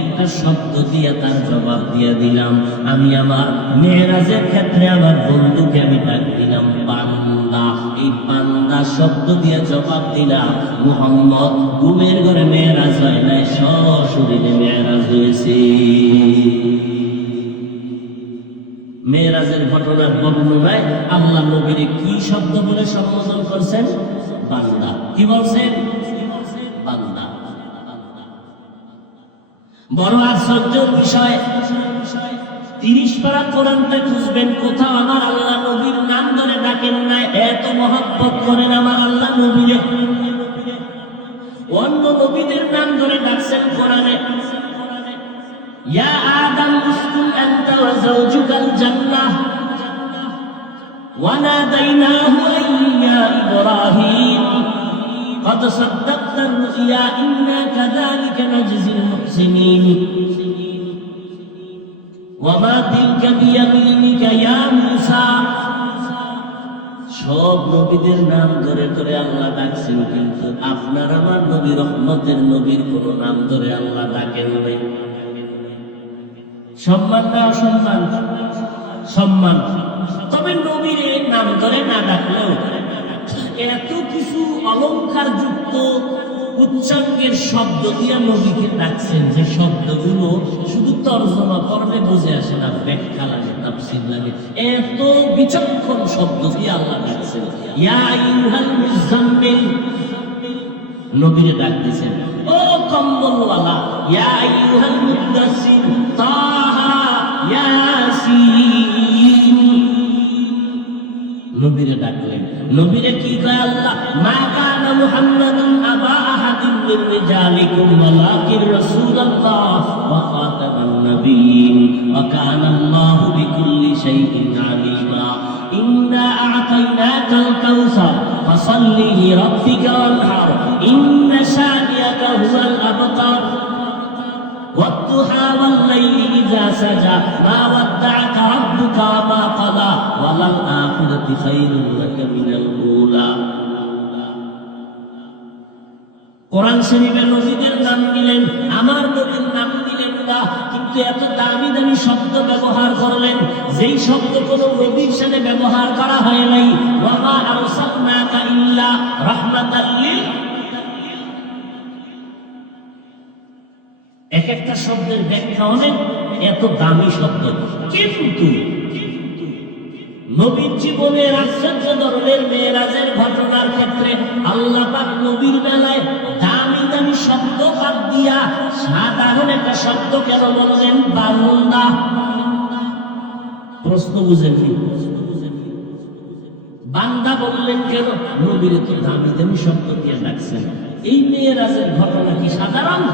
একটা শব্দ দিয়ে তার জবাব দিয়ে দিলাম। আমি আমার মেরাজের ক্ষেত্রে আমার বন্ধুকে আমি ডাক দিলাম বান্দা। এই বান্দা শব্দ দিয়ে জবাব দিলাম। মুহাম্মদ ঘুমের ঘরে মেরাজ হয় নাই, সশরীরে মেরাজ হয়েছে। মেরাজের ঘটনার বর্ণনায় আল্লাহ নবীরে কি শব্দ বলে সম্বোধন করছেন? বান্দা। কি বলছেন? বান্দা। বড় আশ্চর্যের বিষয়, 30 পারা কোরআনটা খুঁজবেন, কোথাও আমার আল্লাহ নবীর নাম ধরে ডাকেন না। এত মহব্বত করেন আমার আল্লাহ নবীরে। অন্য নবীদের নাম ধরে ডাকছেন কোরআনে। ইয়া আদম উসকুন আনতা ওয়া যাওজুকাল জান্নাহ ওয়া নাদাইনাহু ইয়া ইব্রাহিম قد صدقت الرؤيا إنا كذلك نجزي المحسنين وما تلك بيمينك يا موسى। সব নবীদের নাম ধরে ধরে আল্লাহ ডাকছেন, কিন্তু আপনার আমার নবী রহমতের নবীর কোন নাম ধরে আল্লাহ ডাকেন নাই। সম্মান না অসম্মান? সম্মান। তবে নবীর নাম ধরে না ডাকলেও এত কিছু অলংকার যুক্ত উচ্চাঙ্গের শব্দ দিয়ে নবীকে ডাকছেন, যে শব্দগুলো শুধু তর্জমা করলে বুঝে আসে না, ব্যাখ্যা লাগে, তাফসীর লাগে। এত বিচক্ষণ শব্দ দিয়ে আল্লাহ ডাকছেন। ইয়া আইয়ুহাল মুযাম্মিল, নবীকে ডাক দিয়েছেন ও কম্বলওয়ালা। ইয়া আইয়ুহাল মুদাসসির, তাহা, ইয়াসিন, নবীরে ডাকলেন। নবীরে কি কয় আল্লাহ? মা কানা মুহাম্মাদুন আবা আহাদিন মির রিজালিকুম ওয়ালাকিন রাসূলুল্লাহ ওয়া খাতামান নাবিয়্যিন ওয়া কানা আল্লাহু বিকুল্লি শাইইন আলীমা। ইন্না আ'তাইনাকাল কাউসার ফাসাল্লি লিরাব্বিকা ওয়ানহার ইন্না শানিয়াকা হুয়াল আবতার والضحى والليل إذا سجى ما ودعك ربك وما قلى وللآخرة خير لك من الأولى। কোরআন শরীফে নবীদের নাম নিলেন, আমার নবীর নাম নিলেন না, কিন্তু এত দামি দামি শব্দ ব্যবহার করলেন যেই শব্দ কোনো নবীর সাথে ব্যবহার করা হয় নাই। ওয়া মা আরসালনাকা ইল্লা রাহমাতাল লিল, এক একটা শব্দের ব্যাখ্যা অনেক, এত দামি শব্দ। কিন্তু নবীর জীবনের আশ্চর্য ধরনের মেরাজের ঘটনার ক্ষেত্রে আল্লাহ পাক নবীর বেলায় দামি দামি শব্দ বাদ দিয়া সাধারণ একটা শব্দ কেন বললেন? বান্দা। প্রশ্ন বুঝেন কি? বান্দা বললেন কেন? নবীর তো দামি দামি শব্দ দিয়ে ডাকছেন। এই মেরাজের ঘটনা কি সাধারণ?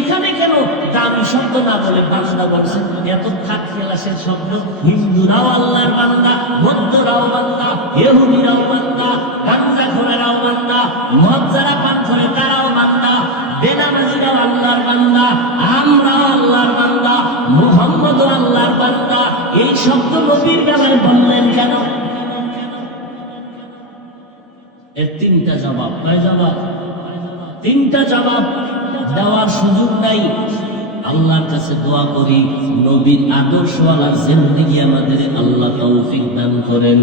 এখানে কেন দামি শব্দ না বলে বান্দা বলছেন? এত খাত খেলাসের শব্দ। হিন্দুরাও আল্লাহর বান্দা, বৌদ্ধরাও বান্দা, ইহুদিরাও বান্দা, গাঞ্জা খোরেরাও বান্দা, মদ যারা পান করে তারাও বান্দা, বেনামাজিরাও আল্লাহর বান্দা, আমরাও আল্লাহর বান্দা, মুহাম্মদও আল্লাহর বান্দা। এই শব্দ নবীর বেলায় বললেন কেন? এর তিনটা জবাব। কয় জবাব? তিনটা জবাব দেওয়ার সুযোগ নাই। আল্লাহর কাছে দোয়া করি নবীর আদর্শওয়ালা জিন্দেগি আমাদের আল্লাহ তৌফিক দান করেন।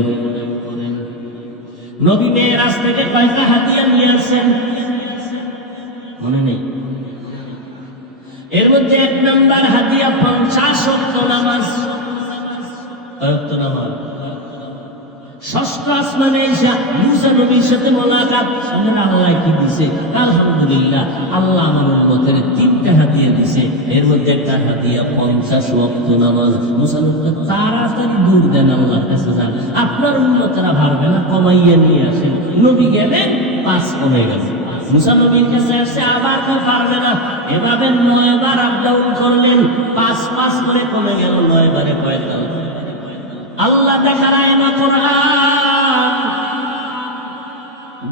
নবী মেরাজ থেকে কয়টা হাদিয়া নিয়ে আসেন মনে নেই? এর মধ্যে এক নাম্বার হাদিয়া 50 ওয়াক্ত নামাজ। ষষ্ঠ আসমানে এসে মুসা নবীর সাথে মোলাকাত। আল্লাহ কি দিছে? আলহামদুলিল্লাহ, আল্লাহ আমার উম্মতের তিনটা হাদিয়া দিছে। এর মধ্যে একটা হাদিয়া 50 ওয়াক্ত নামাজ। মুসা নবী তাড়াতাড়ি দূর দেন, আল্লাহর কাছে যান, আপনার উম্মতেরা পারবে না, কমাইয়া নিয়ে আসেন। নবী গেলেন, 5 কমে গেছে। মুসা নবীর কাছে আসছে, আবার কেউ পারবে না। এভাবে 9 বার আপ ডাউন করলেন, 5 করে কমে গেল, 9 বারে 45। আল্লাহ দেখায় না কোরআন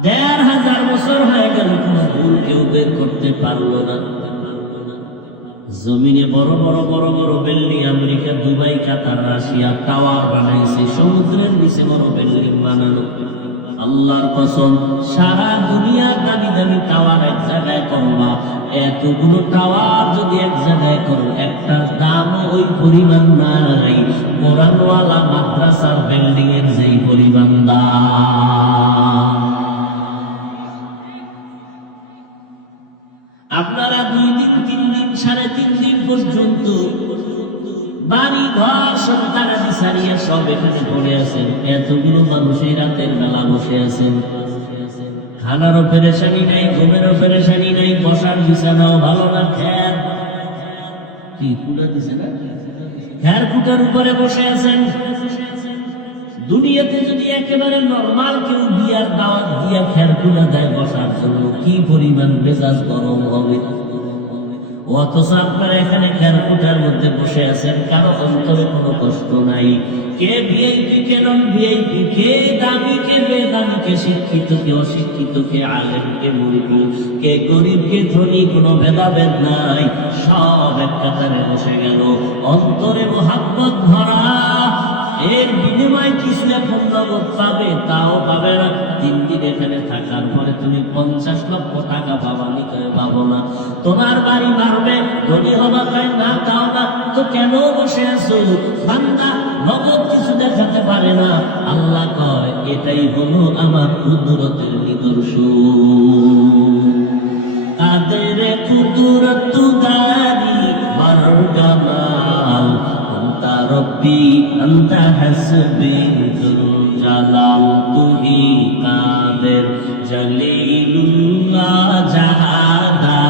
1500 বছর হয়ে গেল, কোন ভুল কেউ বের করতে পারলো না। জমিনে বড় বড় বড় বড় বিল্ডিং, আমেরিকা, দুবাই, কাতার, রাশিয়া টাওয়ার বানাইছে, সমুদ্রের নিচে বড় বিল্ডিং বানানো। আল্লাহর কসম, সারা দুনিয়ার দামি দামি টাওয়ার এক জায়গায় করবা, এতগুলো টাওয়ার যদি এক জায়গায় করো, একটা দাম ওই পরিমাণ নাই কোরআনওয়ালা মাদ্রাসার বিল্ডিং এর যেই পরিমাণ দাম। আপনারা 2 দিন 3 দিন 3.5 দিন পর্যন্ত বাড়ি ঘর সন্তানাদি সারিয়া সব এখানে পড়ে আছেন। এতগুলো মানুষ এই রাতের বেলা বসে আছেন, খানারও পেরেশানি নাই, ঘুমেরও পেরেশানি নাই, বসার বিছানাও ভালো না, খ্যার কি কুড়া দিছে না, খ্যার কুটার উপরে বসে আছেন। দুনিয়াতে যদি একেবারে নরমাল কেউ বিয়ার দাওয়াত দিয়া খ্যার কুড়া দেয় বসার জন্য, কি পরিমাণ মেজাজ গরম হবে। অথচ আপনারা এখানে খ্যারকুটার মধ্যে বসে আছেন, কারো অন্তরে কোনো কষ্ট নাই। কে ভিআইপি, কে নন ভিআইপি, কে দামি, কে বেদামি, কে শিক্ষিত, কে অশিক্ষিত, কে আলেম, কে মূর্খ, কে গরিব, কে ধনী, কোনো ভেদাভেদ নাই। সব এক কাতারে বসে গেল, অন্তরে মোহাব্বত ভরা। এর বিনিময়ে কিছু এখন নগদ পাবে, তাও পাবে না। 3 দিন এখানে থাকার পরে তুমি 50 লক্ষ টাকা পাবা, নিকয়ে পাবো না। তোমার বাড়ি বাড়বে, ধনী হবা, তাই না তাও না, তো কেন বসে আছো? বান্দা নগদ কিছু দেখাতে পারে না। আল্লাহ কয়, এটাই হলো আমার কুদরতের নিদর্শন। কাদের কুদরত দারি মারগামাল, আন্তা রব্বি আন্তা হাসবি জুল জালাল, তুহি কাদের জলিলুল্লাহ জাহাদা,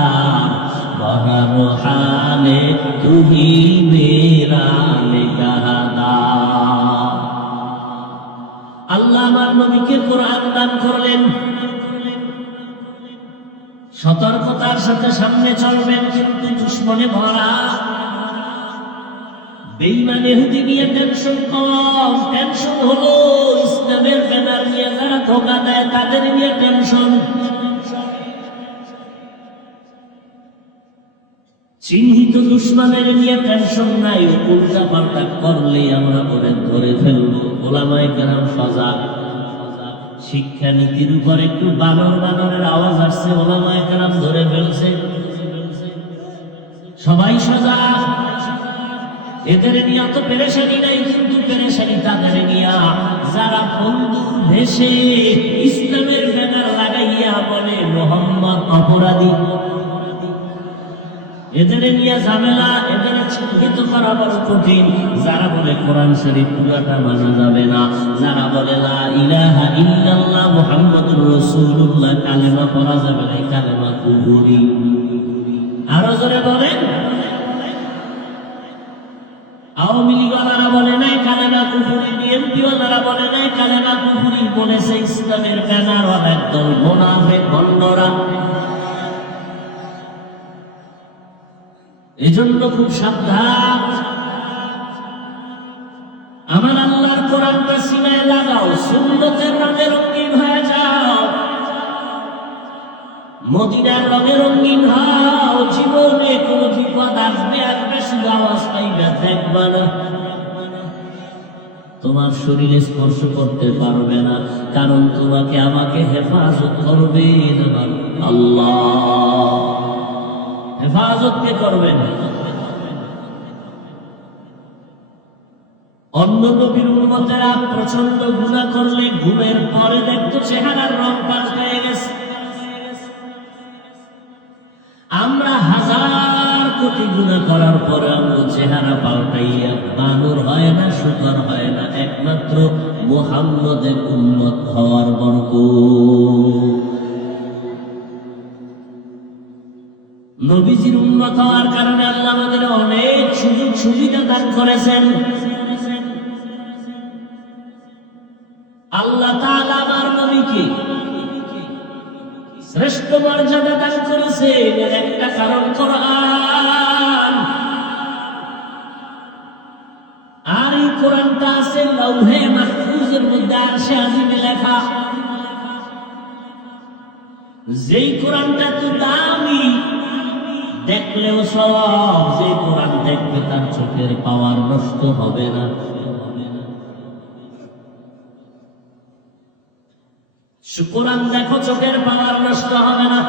বহর হালে তুহি মেরা নিগাহদা। আল্লাহ আমার নবীকে কোরআন দান করলেন, সতর্কতার সাথে সামনে চলবেন, কিন্তু দুশ্মনে ভরা। বেঈমান ইহুদি নিয়ে টেনশন কম, টেনশন হলো ইসলামের ব্যানার নিয়ে যারা ধোঁকা দেয় তাদের নিয়ে টেনশন। চিহ্নিত দুশ্মনের নিয়ে টেনশন নাই, উল্টা পাল্টা করলে আমরা ওদের ধরে ফেলবো। ওলামায়ে কেরাম সজাগ, শিক্ষানীতির উপর একটু বানরের আওয়াজ আসছে, ওলামায়ে কেরাম ধরে ফেলছে। সবাই সজাগ, এদের নিয়ে তো পেরেশানি নাই, কিন্তু পেরেশানি তাদের নিয়া যারা বন্ধুর ভেসে ইসলামের ব্যানার লাগাইয়া বলে মোহাম্মদ অপরাধী। এদের নিয়ে ঝামেলা, এদের চিহ্নিত করা বড় কঠিন। যারা বলে কোরআন শরীফ পুরাটা মানা যাবে না, যারা বলে লা ইলাহা ইল্লাল্লাহ মুহাম্মাদুর রাসূলুল্লাহ কালেমা পড়া যাবে না, কালেমা কুফরি। আরো জোরে বলেন। আওয়ামী লীগওয়ালারা বলে নাই কালেমা কুফরি, বিএনপি ওয়ালারা বলে নাই কালেমা কুফরি, বলেছে ইসলামের ব্যানার একদল মুনাফিক বন্ডরা। এজন্য খুব সাবধান। আমার আল্লাহর কোরআনটা সিনায় লাগাও, সুন্নতের রঙে রঙিন হয়ে যাও, মদিনার রঙে রঙিন হও। জীবনে কোন বিপদ আসবে শুধু আওয়াজ পাইবে, দেখবা না। তোমার শরীরে স্পর্শ করতে পারবে না, কারণ তোমাকে আমাকে হেফাজত করবে আল্লাহ। হেফাজত কে করবেন? অন্য নবীর উম্মতেরা প্রচন্ড গুনাহ করলে ঘুমের পরে দেখতো চেহারার রং পাল্টে গেছে। আমরা হাজার কোটি গুনাহ করার পরে আমরা চেহারা পাল্টাইয়া বানর হয় না, শুকর হয় না, একমাত্র মুহাম্মদের উম্মত হওয়ার বরকত। নবীজির উম্মত হওয়ার কারণে আল্লাহ আমাদের অনেক সুযোগ সুবিধা দান করেছেন। আল্লাহ তাআলা আমার নবীকে শ্রেষ্ঠ মর্যাদা দান করেছেন, এর একটা কারণ কোরআন। আর এই কোরআনটা আছে লৌহে মাহফুজের মধ্যে, আরশে আজিমে লেখা। যেই কোরআনটা তো দামি, দেখলেও সব, যে কোরআন দেখবে তার চোখের পাওয়ার নষ্ট হবে না। কোরআন দেখো, চোখের পাওয়ার নষ্ট হবে না।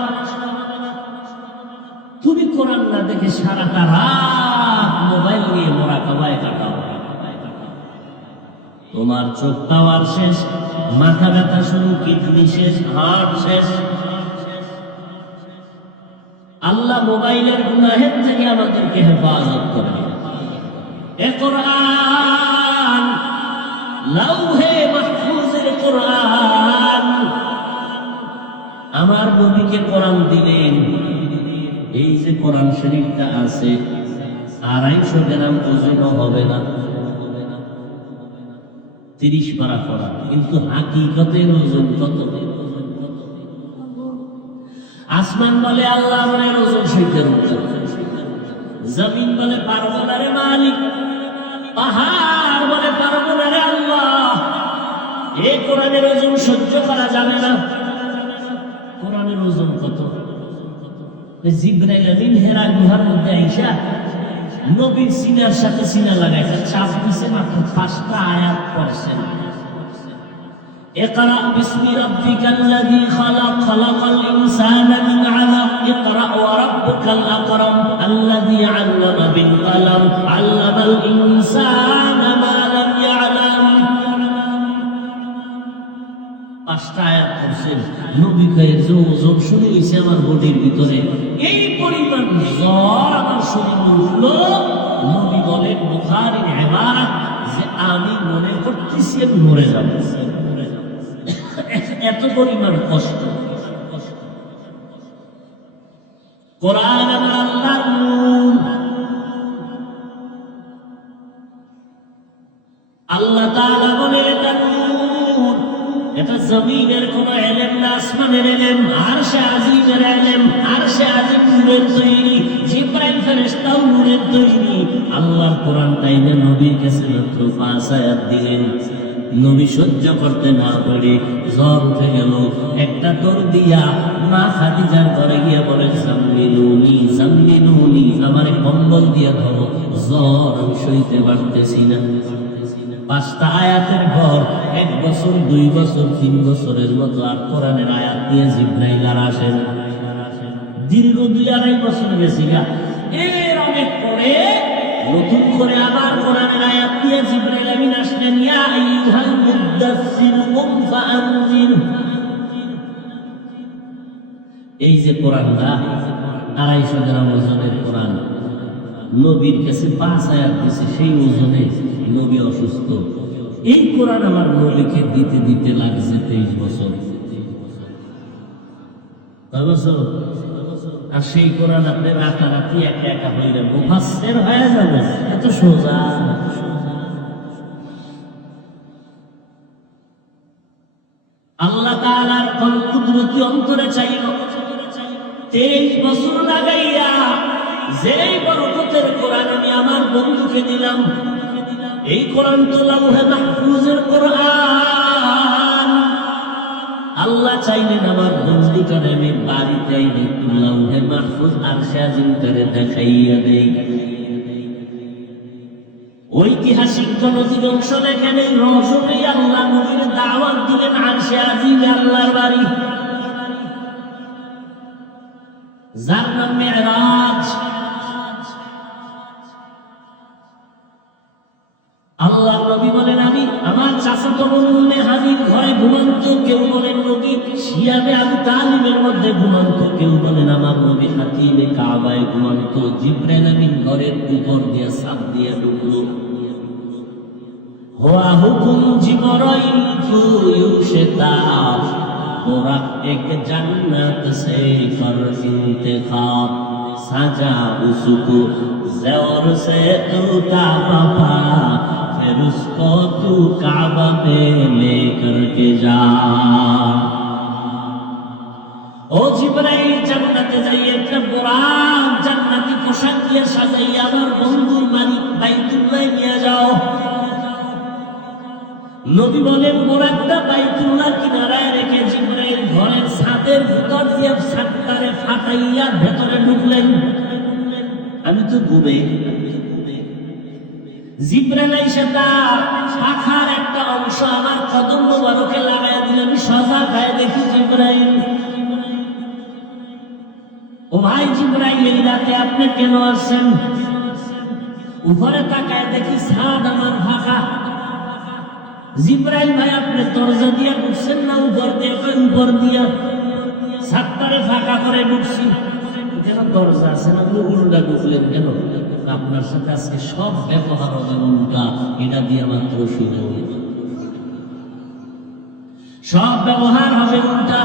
তুমি কোরআন না দেখে সারাটা রাত মোবাইল নিয়ে মোরাকাবায় কাটাও, তোমার চোখ পাওয়ার শেষ, মাথা ব্যথা শুরু, কিডনি শেষ, হার্ট শেষ। আল্লাহ মোবাইলের গুনাহের থেকে আমাদেরকে হেফাজত করবে। এ কোরআন লৌহে মাহফুজের কোরআন। আমার নবীকে কোরআন দিলেন। এই যে কোরআন শরীফটা আছে, 250 গ্রাম ওজন হবে না, 30 পারা পড়া, কিন্তু হাকিকতের ওজন কত? আসমান বলে আল্লাহ আমাদের ওজন সইতের উত্তর, জমিন বলে পারবো না রে মালিক, পাহাড় বলে পারবো না রে আল্লাহ। এই কোরআনের ওজন সহ্য করা যাবে না। কোরআনের ওজন কত? জিবরাইল আমিন হেরা গুহার মধ্যে আইসা নবীর সিনার সাথে সিনা লাগাইছে, চাপ দিছে, মাত্র 5টা আয়াত পড়ছেন। اقرأ باسم ربك الذي خلق خلق الإنسان من علق اقرأ وربك الأكرم الذي علم بالقلم علم الإنسان ما لم يعلم। 5টা আয়াত পড়ছেন। নবী কয়ে যে ওজন শুরু হয়েছে আমার বডির ভিতরে, এই পরিমাণ জ্বর আমার শরীরে উঠলো। নবী বলেন বুখারীর ইবারত যে আমি মনে করতেছি আমি মরে যাব, এত পরিমাণ কষ্ট। কোরআন আমার আল্লাহর নূর। আল্লাহ তাআলা বলে এটা নূর, এটা জমিনের কোন ইলম না, আসমানের ইলম, আরশে আজিমের ইলম। আরশে আজিম নূরের তৈরি, জিবরাইল ফেরেশতাও নূরের তৈরি। আল্লাহর কোরআনটাই নবীর কাছে মাত্র 5 আয়াত দিলেন। নবী সহ্য করতে না পারে জ্বর উঠে গেল, একটা দৌড় দিয়া মা খাদিজার ঘরে গিয়ে বলে সাম্মিলুনি সাম্মিলুনি, আমারে কম্বল দিয়া ধরো, জ্বর আমি সইতে পারতেছি না। 5টা আয়াতের পর 1 বছর 2 বছর 3 বছরের মতো আর কোরআনের আয়াত নিয়ে জিবরাইল আর আসেন। দীর্ঘ 2-2.5 বছর গেছে গা। এর অনেক পরে নতুন করে আবার কোরআনের আয়াত নিয়ে জিবরাইল আমিন আসলেন। ইয়া আইয়ুহাল মুদ্দাসসির কুম ফাআনজির। এই যে কোরআনটা 250 গ্রাম ওজনের কোরআন, নবীর কাছে 5 আয়াত দিছে, সেই ওজনে নবী অসুস্থ। এই কোরআন আমার নবীকে দিতে দিতে লাগছে 23 বছর। আর সেই কোরআন আপনি রাতারাতি একা একা হইলে মুফাসসির হয়ে যাবে, এত সোজা। আল্লাহ তাআলার কোন কুদরতি অন্তরে চাইল 23 বছর লাগাইয়া যেই বরকতের কোরআন আমি আমার বন্ধুকে দিলাম। এই কোরআন তো লাউহে মাহফুজের কোরআন। আল্লাহ চাইলেন আমার বন্ধুটারে আমি বাড়িতে লাউহে মাহফুজ আরশে আজিমটারে দেখাইয়া দেই। ঐতিহাসিক কোন দিবংশ লেখেন এই রহস্যই আল্লাহ নবীর দাওয়াত দিলেন আরশে আজিম আল্লাহর বাড়ি, যার নাম মেরাজ। আল্লাহ নবী বলেন আমি আমার চাচাতো বোন হাজির ঘরে ঘুমান্ত, কেউ বলেন নবী শিয়াবে আবু তালিবের মধ্যে ঘুমান্ত, কেউ বলেন আমার নবী হাতিমে কাবায় ঘুমান্ত। জিবরাইল আমিন ঘরের উপর দিয়ে ছাদ দিয়ে ঢুকলো। হুয়া হুকুম জিবরাইল কো ইউশতাব पूरा एक जन्नत से कर इंतखाब सजा उसको ज़ौर से तू काबा पा फिर उसको तू काबा में लेकर के जा। ओ जिब्राइल जन्नते जाइए একটা পুরান জান্নাতি পোশাক দিয়ে সাজাইয়া আমার বন্ধুর বাড়ি বাইতুল্লাহ নিয়ে যাও। নবী বলেন মোরাকটা বাইতুল্লাহ কিনারায় রেখে জিবরাইল ঘরের ছাদের ভিতর দিয়ে ছাদটারে ফাটাইয়া ভেতরে ঢুকলেন। আমি তো ঘুমে। জিবরাইল এসে তার শাখার একটা অংশ আমার কদম মোবারকে লাগাই দিলেন। সজা খায় দেখি জিবরাইল। ও ভাই জিবরাইল এই রাতে আপনি কেন আসছেন? উপরে তাকায় দেখি ছাদ আমার ফাঁকা। জিবরাইল ভাই আপনি দরজা দিয়ে ঢুকছেন না উপর দিয়ে? উপর দিয়া ছাদটারে ফাঁকা করে ঢুকছি। কেন দরজা আছে না, আপনি উল্টা ঢুকলেন কেন? আপনার সাথে আজকে সব ব্যবহার হবে উল্টা, এটা দিয়ে মাত্র শুরু, সব ব্যবহার হবে উল্টা।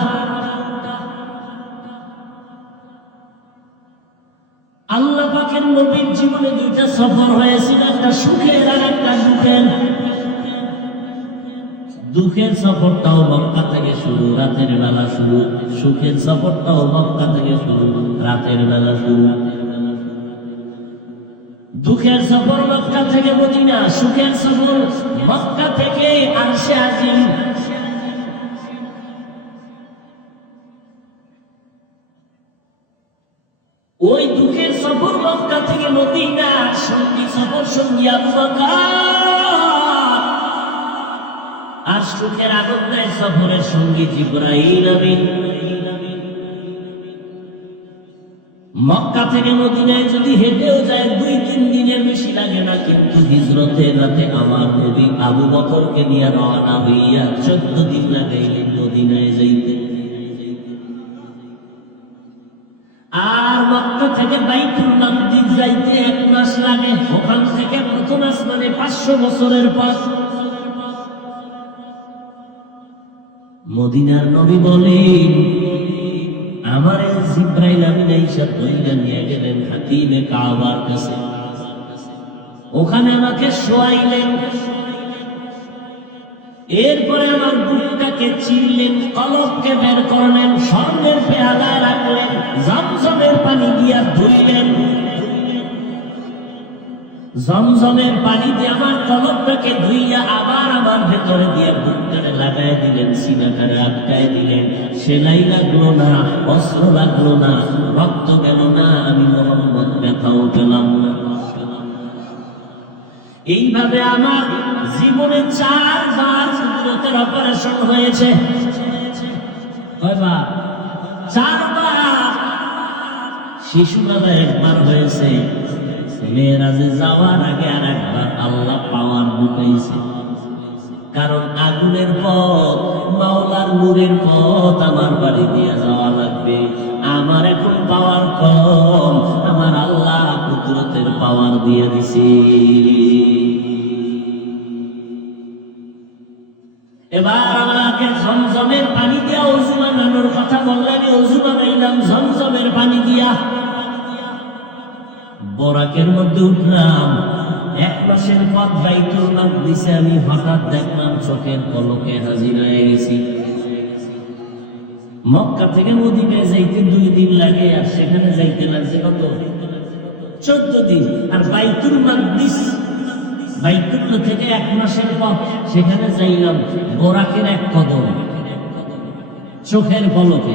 আল্লাহ পাকের নবীর জীবনে 2টা সফর হয়েছিল, একটা সুখের আর একটা দুঃখের। দুঃখের সফরটাও মক্কা থেকে শুরু, রাতের বেলা শুরু। সুখের সফরটাও মক্কা থেকে শুরু, রাতের বেলা শুরু। দুঃখের সফর মক্কা থেকে মদিনা, সুখের সফর মক্কা থেকে আরশে আজিম। ওই দুঃখের সফর মক্কা থেকে মদিনা, সঙ্গী সফর সঙ্গী আবু বকর। আর সুখের আনন্দের সফরের সঙ্গী জিবরাইল আমিন। মক্কা থেকে মদিনায় যদি হেঁটেও যায় 2-3 দিনের বেশি লাগে না, কিন্তু হিজরতের রাতে আমার নবী আবু বকরকে নিয়ে রওনা হইয়া 14 দিন লাগাইলেন মদিনায় যাইতে। আর মক্কা থেকে বাইতুল মাকদিস যাইতে 1 মাস লাগে। ওখান থেকে প্রথম আসমানে 500 বছরের পর। মদিনার নবী বলেন আমার জিবরাইল আমিন আয়েশা কইলা নিয়ে গেলেন হাতিমে কাবার কাছে। ওখানে আমাকে শোয়াইলেন। এরপরে আমার বুকটাকে চিরলেন, কলবকে বের করলেন, স্বর্ণের পেয়ালায় রাখলেন, জমজমের পানি দিয়া ধুইলেন। জমজমের পানি দিয়ে আমার কলবটাকে ধুইয়া আবার আমার ভেতরে দিয়ে বুকটারে লাগাই দিলেন, সিনাটারে আটকায় দিলেন। সেলাই লাগলো না, অস্ত্র লাগলো না, রক্ত গেল না, আমি মোহাম্মদ ব্যথাও পেলাম না। এইভাবে আমার জীবনে 4 বার কুদরতের অপারেশন হয়েছে। কয়বার? 4 বার। শিশুবেলায় একবার হয়েছে, মেয়েরাজে যাওয়ার আগে আর একবার আল্লাহ পাওয়ার ঢুকাইছে। কারণ আগুনের পথ, মাওলার নূরের পথ আমার বাড়ি দিয়ে যাওয়া লাগবে। আমার এখন পাওয়ার কম, আমার আল্লাহ কুদরতের পাওয়ার দিয়ে দিছে। এবার আমাকে ঝমঝমের পানি দিয়া ওযু বানানোর কথা বললেন। ওযু বানাইলাম ঝমঝমের পানি দিয়া। বরাকের মধ্যে উঠলাম, 1 মাসের পথ বাইতুল মাকদিসে আমি হঠাৎ দেখলাম চোখের পলকে হাজির হয়ে গেছি। মক্কা থেকে মদিনায় যাইতে 2 দিন লাগে, আর সেখানে যাইতে লাগছে কত? 14 দিন। আর বাইতুল মাকদিস, বাইতুল্লাহ থেকে 1 মাসের পথ, সেখানে যাইলাম বরাকের 1 কদম, চোখের পলকে।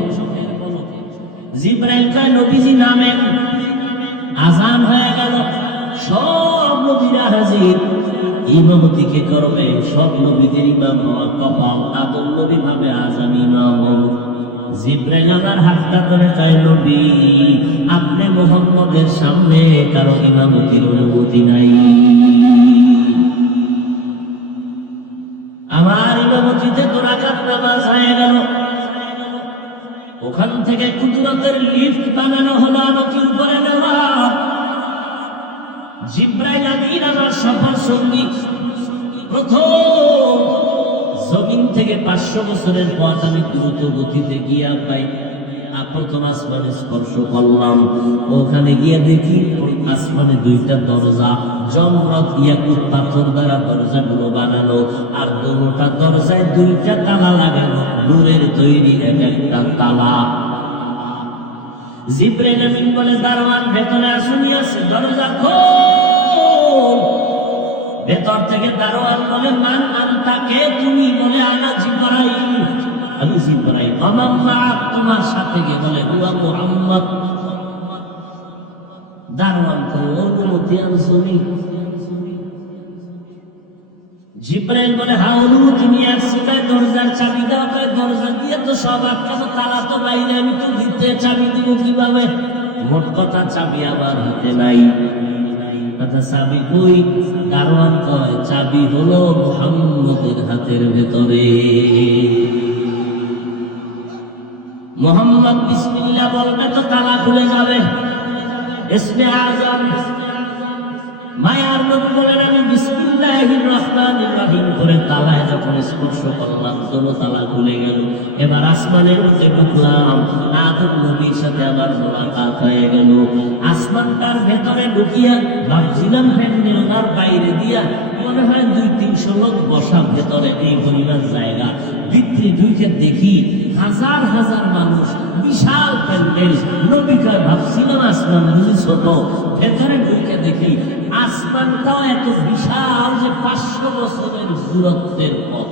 জিবরাইল কয় নবীজি নামেন। আজান হয়ে গেল, সব নবীরা হাজির। ইমামতি কে করবে? সব নবীদের ইমাম হওয়া কপাল। আদম নবী ভাবে আজান ইমাম। জিবরাইল আমার হাতটা ধরে কয় নবী, আপনি মুহাম্মদের সামনে কারো ইমামতির অনুমতি নাই। আমার ইমামতিতে 2 রাকাত নামাজ হয়ে গেল। ওখান থেকে কুদরতের লিফট বানানো হলো আমাকে উপরে নেওয়া। জিবরাইল আমিন আমার সফর সঙ্গী। প্রথম জমিন থেকে 500 বছরের পথ আমি দ্রুত গতিতে গিয়া পাই প্রথম আসমানে স্পর্শ করলাম। ওখানে গিয়ে দেখি আসমানে 2টা দরজা, জমরত ইয়াকুত পাথর দ্বারা দরজাগুলো বানানো, আর দুটো দরজায় 2টা তালা লাগানো, নূরের তৈরি একটা তালা। জিবরাইল আমিন বলে দারোয়ান ভেতরে আসুনি আছে, দরজা খোল। ভেতর থেকে দারোয়ান বলে মান আনতা, কে তুমি? বলে আনা জিবরাইল। আমি জিবরাইল। আমার মা তোমার সাথে গিয়ে বলে হুয়া মুহাম্মদ। দারোয়ান তো অনুমতি আনছনি? জিবরাইল বলে হ্যাঁ অনুমতি নিয়ে আসছি। দরজার চাবি দাও। দরজা দিয়ে তো সব আটকানো, তালা তো বাইরে, আমি তো ভিতরে চাবি দিব কিভাবে? মোট কথা চাবি আমার হাতে নাই। চাবি কই? দারোয়ান কয় চাবি হলো মুহাম্মদের হাতের ভেতরে। মুহাম্মদ বিসমিল্লাহ বলবে তো তালা খুলে যাবে। ইসমে আযম মায়ার নবী বলেন আমি বিসমিল্লাহির রহমানির রহিম করে তালায় যখন স্পর্শ করলাম, 2 তালা খুলে গেল। এবার আসমানের মধ্যে ঢুকলাম, আদম নবীর সাথে আবার মোলাকাত হয়ে গেল। আসমানটার ভেতরে ঢুকিয়া ভাবছিলাম প্যান্ডেলটার বাইরে দিয়া মনে হয় 200-300 লোক বসা, ভেতরে এই পরিমাণ জায়গা। ভিতরে ঢুকে দেখি হাজার হাজার মানুষ, বিশাল প্যান্ডেল। নবীকে ভাবছিলাম আসমান বুঝি ছোট, ভেতরে ঢুকে দেখি আসমানটাও এত বিশাল যে 500 বছরের দূরত্বের পথ।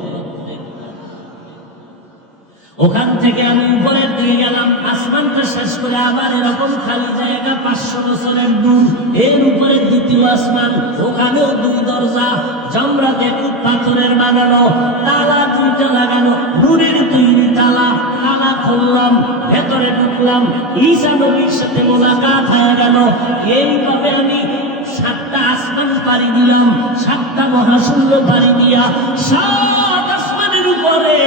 ওখান থেকে আমি উপরের দিকে গেলাম, আসমানটা শেষ করে আবার এরকম খালি জায়গা 500 বছরের দূর। এর উপরে 2য় আসমান, ওখানেও 2 দরজা, জমরাতে পাথরের বানানো, তালা 2টা লাগানো, নূরের তৈরি তালা। তালা খুললাম, ভেতরে ঢুকলাম, ঈসা নবীর সাথে মোলাকাত হয়ে গেল। এইভাবে আমি 7টা আসমান পাড়ি দিলাম, 7টা মহাশূন্য পাড়ি দিয়া 7 আসমানের উপরে,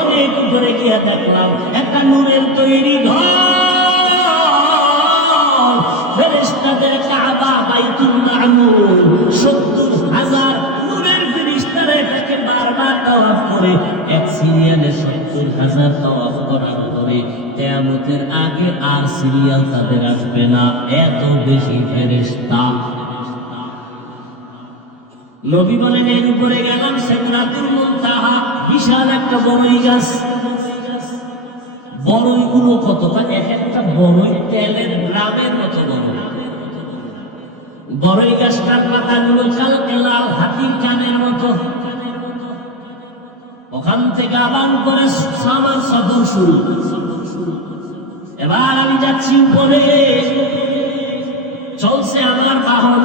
অনেক উপরে গিয়ে দেখলাম একটা নূরের তৈরি ঘর, ফেরেশতাদের কাবা, বাইতুল মামুর। 70,000 নূরের ফেরেশতারা এটাকে বারবার তাওয়াফ করে, এক সিরিয়ালে 70,000 তাওয়াফ করার পরে কিয়ামতের আগে আর সিরিয়াল তাদের আসবে না, এত বেশি ফেরেশতা। নবী বলেন এর উপরে গেলাম, সিদরাতুল মুনতাহা, বিশাল একটা বড়ই গাছ। বড়ইগুলো কতটা, এক একটা বড়ই তেলের গ্রামের মতো বড়। বড়ই গাছটার পাতাগুলো কালকে লাল, হাতির কানের মতো। ওখান থেকে আবার করে আমার সফর শুরু। এবার আমি যাচ্ছি উপরে, চলছে আমার বাহন।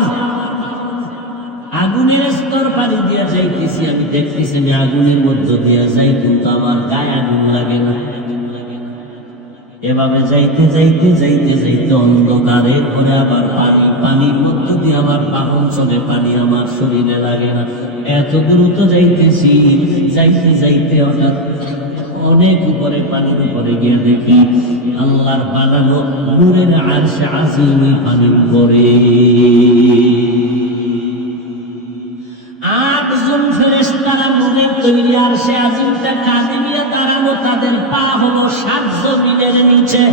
আগুন আগুনের স্তর পানি দিয়া যাইতেছি, আমি দেখতেছি আমি আগুনের মধ্য দিয়া যাই, কিন্তু আমার গায়ে আগুন লাগে না। এভাবে যাইতে যাইতে যাইতে যাইতে অন্ধকারে করে আবার পানির মধ্য দিয়ে আমার পাগল চলে, পানি আমার শরীরে লাগে না। এত দ্রুত যাইতেছি, যাইতে যাইতে হঠাৎ অনেক উপরে, পানির উপরে গিয়ে দেখি আল্লাহর বানানো নূরের আরশে আজিম পানির উপরে। আটজন ফেরেশতারা নূরের তৈরি আরশে আজিমটা কাঁধে নিয়ে দাঁড়ানো, তাদের পা হলো 7 জমিনের নিচে।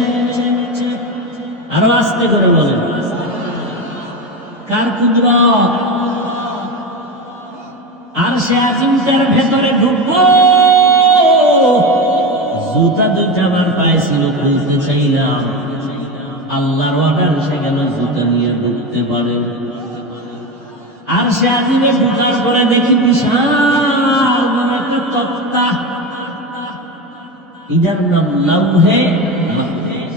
আরো আস্তে করে বলেন, কার কুদরত? আরশে আজিমটার ভেতরে ঢুকবো, জুতা 2টা আমার পায়ে ছিল, খুলতে চাইলাম, আল্লাহর অর্ডার এসে গেল জুতা নিয়ে ঢুকতে পারে। আর সে আজিমে ঢুকার পরে দেখি বিশাল বড় একটা তক্তা, এটার নাম লাউহে মাহফুজ।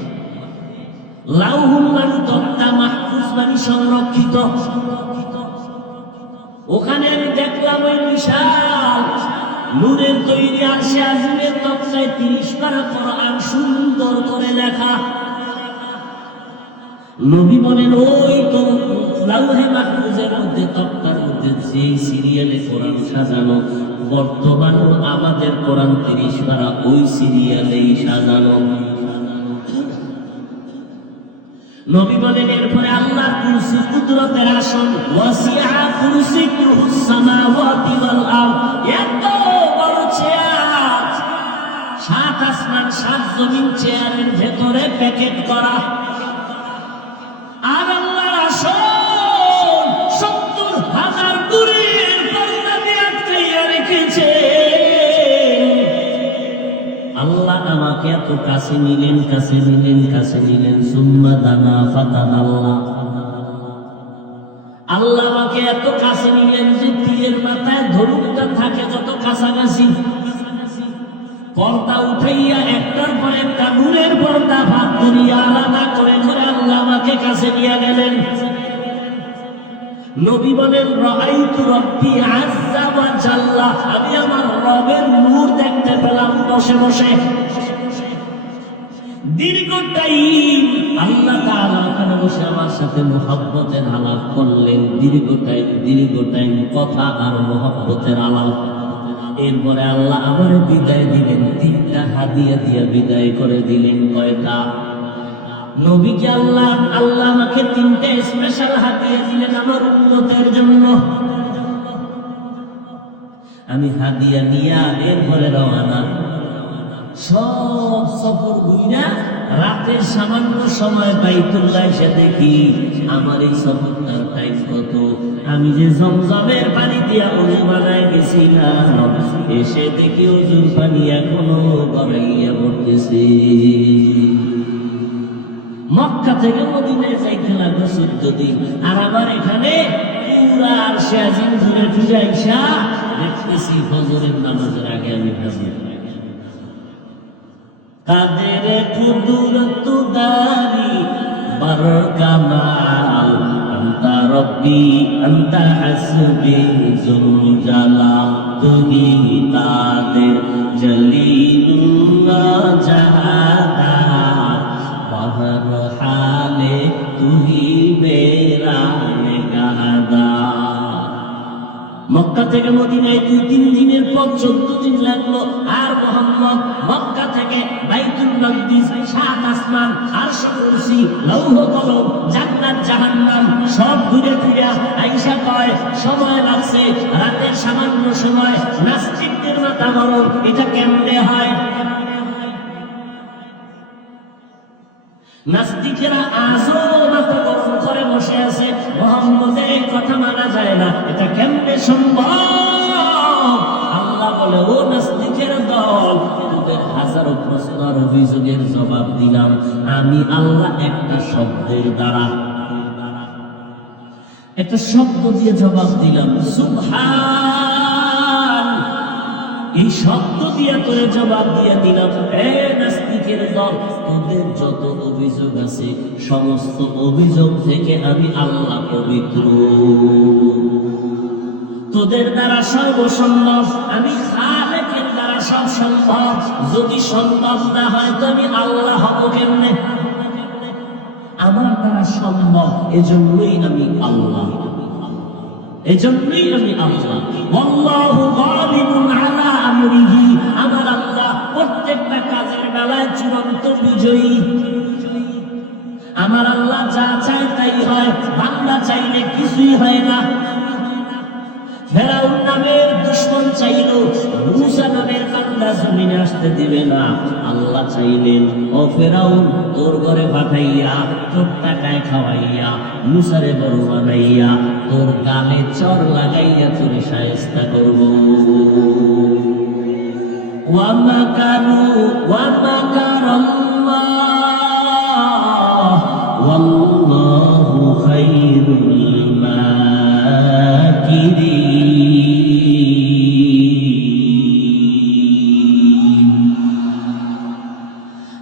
লাউহুল মানে তক্তা, মাহফুজ মানে সংরক্ষিত। ওখানে আমি দেখলাম ওই বিশাল নূরের তৈরি আরশে আজিমের তক্তায় 30 পারা কোরআন সুন্দর করে লেখা। নবী বলেন, ওই তো লাউহে মাহফুজের মধ্যে, তক্তার মধ্যে যে সিরিয়ালে কোরআন সাজানো, বর্তমান আমাদের কোরআন 30 পারা ওই সিরিয়ালেই সাজানো। নবী বলেন, এরপরে আল্লাহর কুরসি কুদরতের আসন, ওয়াসিআ কুরসিয়ুহুস সামাওয়াতি ওয়াল আরদ, এত বড় চেয়ার, 7 আসমান 7 জমিন চেয়ারের ভেতরে প্যাকেট করা। আর আল্লাহর আসন 70,000 নূরের পর্দা দিয়ে আটকাইয়া রেখেছে। আল্লাহ আমাকে এত কাছে নিলেন, কাছে নিলেন, কাছে নিলেন। সুম্মা দানা ফাতাদাল্লাহ, আল্লাহ আমাকে এত কাছে নিলেন যে তীরের মাথায় ধনুকটা থাকে যত কাছাকাছি, পর্দা উঠাইয়া একটার পর একটা নূরের পর্দা ভাগ করিয়া আলাদা করে করে আল্লাহ আমাকে কাছে নিয়ে গেলেন। নবী বলেন, রাআইতু রাব্বি আযযা ওয়া জাল্লা, আমি আমার রবের নূর দেখতে পেলাম বসে বসে। দীর্ঘ টাইম আল্লাহ তাআলা ওখানে বসে আমার সাথে মুহাব্বতের আলাপ করলেন। দীর্ঘ টাইম কথা আর মুহাব্বতের আলাপ। এরপরে আল্লাহ আমার বিদায় দিলেন, 3টা হাদিয়া দিয়ে বিদায় করে দিলেন। কয়টা? নবীকে আল্লাহ আমাকে 3টে স্পেশাল হাদিয়া দিলেন আমার উম্মতের জন্য। আমি হাদিয়া নিয়া এরপরে রওনা। সব সফর ঘুইরা রাতের সামান্য সময় বাইতুল্লাহ এসে দেখি আমার এই সফরটার টাইম কত। আমি যে জমজমের পানি দিয়া ওযু বানায় গেছিলাম, এসে দেখি ওযুর পানি এখনো গড়াইয়া পড়তেছে। মক্কা থেকে মদিনায় যাইতে লাগলো 14 দিন। আর আমার এখানে পুরা আরশে আজিম ঘুরে ফিরে আইসা দেখতেছি ফজরের নামাজের আগে আমি হাজির। কাদের কুদরত দারি বার কামাল, আনতা রব্বি আনতা হাসবি জুল জালাল, তুমি কাদের জলিলুল্লাহ জাহাদা, বাহর হালে তুহি মেরা গাদা। মক্কা থেকে মদিনায় 2-3 দিনের পর 14 দিন লাগলো। আর মুহাম্মদ মক্কা থেকে বাইতুল মাকদিস, 7 আসমান, আরশ, কুরসি, লৌহ কলম, জান্নাত জাহান্নাম সব ঘুরে ফিরে আয়েশা কয় সময় লাগছে রাতের সামান্য সময়। নাস্তিকদের মাথা গরম, এটা কেমনে হয়? নাস্তিকেরা আজও মাথা গরম করে বসে আছে, মুহাম্মদের কথা মানা যায় না, এটা কেমনে সম্ভব? আল্লাহ বলে, ও নাস্তিকের দল, তোদের হাজারো প্রশ্ন আর অভিযোগের জবাব দিলাম আমি আল্লাহ একটা শব্দের দ্বারা, একটা শব্দ দিয়ে জবাব দিলাম, সুবহান। এই শব্দ দিয়ে তোরে জবাব দিয়ে দিলাম, হে নাস্তিকের দল, তোদের যত অভিযোগ আছে সমস্ত অভিযোগ থেকে আমি আল্লাহ পবিত্র। তোদের দ্বারা সর্বসম্ভব, আমি খালেকের দ্বারা সব সম্ভব। যদি সম্ভব না হয় তো আমি আল্লাহ হব কেমনে? আমার দ্বারা সম্ভব, এজন্যই আমি আল্লাহ, এজন্যই আমি আল্লাহ। আল্লাহু গালিবুন আলা আমরিহি, আমার আল্লাহ প্রত্যেকটা কাজের বেলায় চূড়ান্ত বিজয়ী। আমার আল্লাহ যা চায় তাই হয়, বান্দা চাইলে কিছুই হয় না। ফেরাউন নামের দুশমন চাইল মুসা নামের বান্দা জমিনে আসতে দিবে না। আল্লাহ চাইলেন, ও ফেরাউন, তোর ঘরে পাঠাইয়া, তোর টাকায় খাওয়াইয়া, মুসারে বড় বানাইয়া, তোর গালে চর লাগাইয়া তোরে শায়েস্তা করব। ওয়া মাকারু ওয়া মাকারাল্লাহ ওয়াল্লাহু খায়রুল মাকিরিন।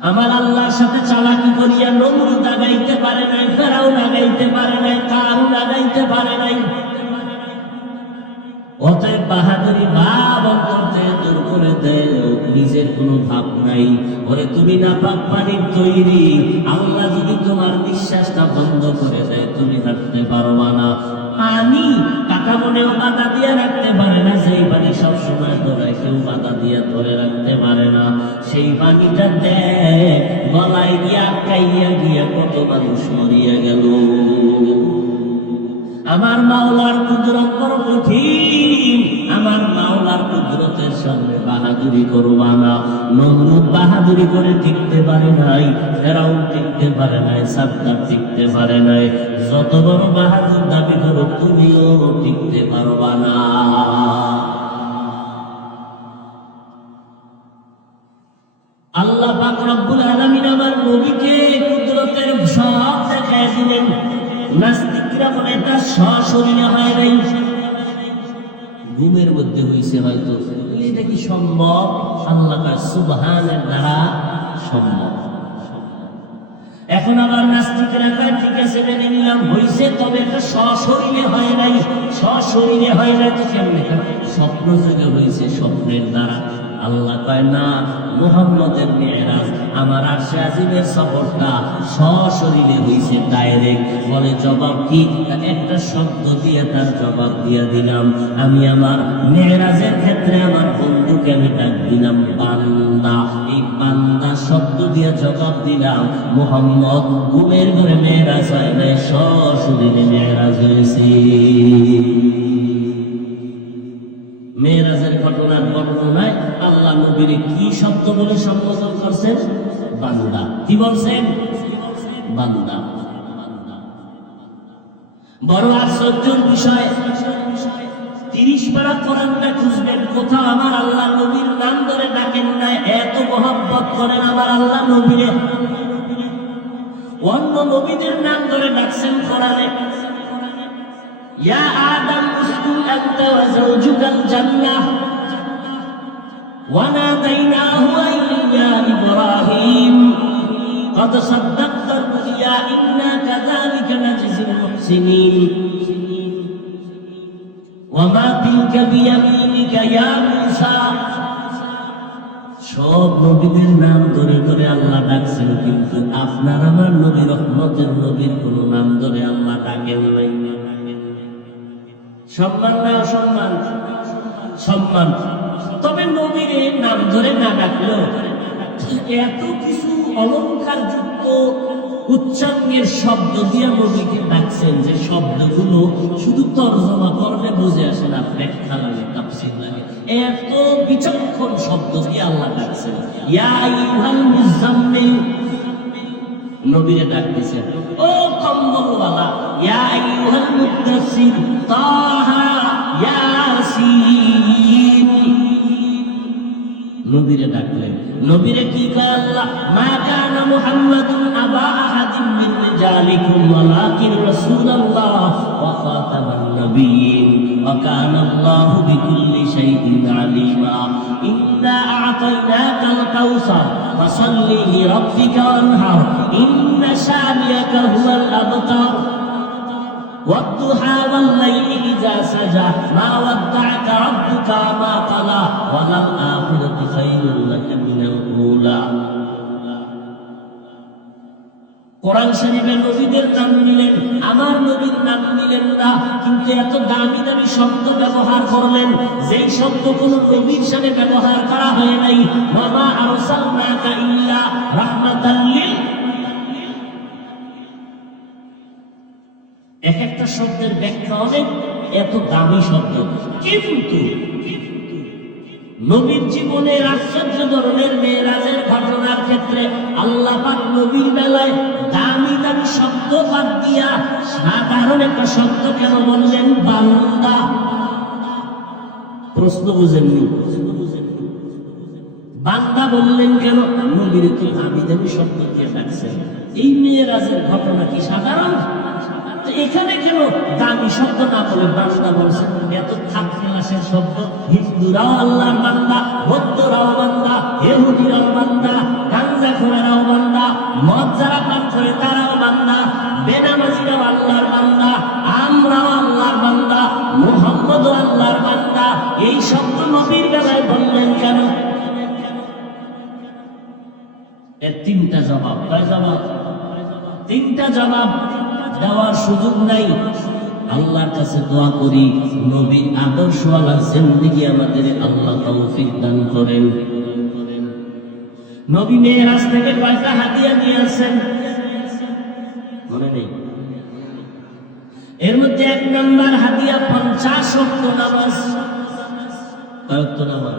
আমার আল্লাহর সাথে চালাকি করিয়া নমরুদ আগাইতে পারে নাই, ফেরাউন আগাইতে পারে নাই, কারুন আগাইতে পারে নাই। অতএব বাহাদুরি ভাব অন্তর থেকে দূর করে দেয়, নিজের কোনো ভাব নাই। ওরে তুমি নাপাক পানির তৈরি, আল্লাহ যদি তোমার নিঃশ্বাসটা বন্ধ করে দেয় তুমি থাকতে পারবা না। পানি টাকা মনেও বাধা দিয়ে রাখতে পারে না, সেই পানি সবসময় ধরে কেউ বাধা দিয়ে ধরে রাখতে পারে না। সেই পানিটা দেয় গলায় গিয়ে আটকাইয়া গিয়া কত মানুষ মরিয়া গেল। আমার মাওলার কুদরত বড় কঠিন, আমার মাওলার কুদরতের সামনে বাহাদুরি করবা না। নমরুদ বাহাদুরি করে টিকতে পারে নাই, ফেরাউন টিকতে পারে নাই, সাদ্দাত টিকতে পারে নাই। যত বড় বাহাদুর দাবি করো তুমিও টিকতে পারবা না। আল্লাহ পাক রব্বুল আলামিন আমার নবীকে কুদরতের সব দেখায় দিলেন। নাস্তিকরা বলে এটা সশরীরে হয় নাই, ঘুমের মধ্যে হইছে হয়তো। এটা কি সম্ভব? আল্লাহ তাআলা সুবহানের দ্বারা সম্ভব। এখন আবার নাস্তিকরা কয় ঠিক আছে মেনে নিলাম হইছে, তবে এটা সশরীরে হয় নাই। সশরীরে হয় নাই তো কেমনে? স্বপ্ন যোগে হইছে, স্বপ্নের দ্বারা। আল্লাহ কয় না, মুহাম্মদের মিরাজ আমার আরশে আজিমের সফরটা সশরীরে হইছে, ডাইরেক্ট। বলে জবাব কি? একটা শব্দ দিয়ে তার জবাব দিয়ে দিলাম। আমি আমার মিরাজের ক্ষেত্রে আমার বন্ধুকে আমি ডাক দিলাম বান্দা। এই বান্দা শব্দ দিয়ে জবাব দিলাম। মুহাম্মদ ঘুমের ঘরে মিরাজ হয় নাই, সশরীরে মিরাজ হয়েছে। মেরাজের ঘটনার বর্ণনায় আল্লাহ নবীর কি শব্দ বলে সম্বোধন করছেন? বান্দা। কি বলছেন? বান্দা। বড় আশ্চর্যের বিষয়, 30 পারা কোরআনটা খুঁজবেন, কোথাও আমার আল্লাহ নবীর নাম ধরে ডাকেন না। এত মহব্বত করেন আমার আল্লাহ নবীরে। অন্য নবীদের নাম ধরে ডাকছেন কোরআনে। ইয়া আদম উসকুন আনতা ওয়া যাওজুকাল জান্নাহ ওয়া নাদাইনাহু ইয়া ইব্রাহিম قد صدقت الرؤيا إنا كذلك نجزي المحسنين وما تلك بيمينك يا موسى। সব নবীদের নাম ধরে ধরে আল্লাহ ডাকছেন, কিন্তু আপনার আমার নবী রহমতের নবীর কোন নাম ধরে আল্লাহ ডাকেন নাই। সম্মান না অসম্মান? সম্মান। তবে নবীর নাম ধরে না ডাকলেও এত কিছু অলংকার যুক্ত উচ্চাঙ্গের শব্দ দিয়ে নবীকে ডাকছেন যে শব্দগুলো শুধু তর্জমা করলে বুঝে আসে না, ব্যাখ্যা লাগে, তাফসীর লাগে। এত বিচক্ষণ শব্দ দিয়ে আল্লাহ ডাকছেন। ইয়া আইয়ুহাল মুযাম্মিল, নবীরে ডাকতেছেন ও কম্বলওয়ালা। ইয়া আইয়ুহাল মুদ্দাসসির, তাহা, ইয়াসিন, নবীরে ডাকলেন। নবীরে কি কয় আল্লাহ? মা কানা মুহাম্মাদুন আবা আহাদিন মিন রিজালিকুম ওয়ালাকিন রাসূলুল্লাহ ওয়া খাতামান নাবিয়্যিন ওয়া কানা আল্লাহু বিকুল্লি শাইইন আলিমা। ইন্না আ'তাইনাকাল কাউসার ফাসাল্লি লিরাব্বিকা ওয়ানহার ইন্না শানিয়াকা হুয়াল আবতার। والضحى والليل إذا سجى ما ودعك ربك وما قلى وللآخرة خير لك من الأولى কোরআন শরীফে নবীদের নাম নিলেন, আমার নবীর নাম নিলেন না, কিন্তু এত দামি দামি শব্দ ব্যবহার করলেন যেই শব্দ কোন নবীর সাথে ব্যবহার করা হয় নাই। ওয়ামা আরসালনাকা ইল্লা রাহমাতাল লিল, এক একটা শব্দের ব্যাখ্যা অনেক, এত দামি শব্দ, কিন্তু নবীর জীবনের আশ্চর্য ধরনের মেরাজের ঘটনার ক্ষেত্রে আল্লাহ পাক নবীর বেলায় দামি দামি শব্দ বাদ দিয়া সাধারণ একটা শব্দ কেন বললেন? বান্দা। প্রশ্ন বুঝেননি? বান্দা বললেন কেন? নবীর তো দামি দামি শব্দ কে ডাকছেন? এই মেরাজের ঘটনা কি সাধারণ? এখানে কেন দামি শব্দ না বলে বান্দা বলছেন? এত থাক ক্লাসের শব্দ। হিন্দুরাও আল্লাহর বান্দা, বৌদ্ধরাও বান্দা, ইহুদিরাও বান্দা, গাঞ্জাখোরেরাও বান্দা, মদ যারা পান করে তারাও বান্দা, বেনামাজিরাও আল্লাহর বান্দা, আমরাও আল্লাহর বান্দা, মুহাম্মদও আল্লাহর বান্দা। এই শব্দ নবীর বেলায় বললেন কেন? এর তিনটা জবাব। কয় জবাব? তিনটা জবাব দেওয়ার সুযোগ নাই। আল্লাহর কাছে দোয়া করি নবীর আদর্শওয়ালা জিন্দেগি আমাদের আল্লাহ তৌফিক দান করেন। নবী মেরাজ থেকে কয়টা হাদিয়া নিয়ে আসেন মনে নেই? এর মধ্যে এক নম্বর হাদিয়া 50 ওয়াক্ত নামাজ। কয় ওয়াক্ত নামাজ?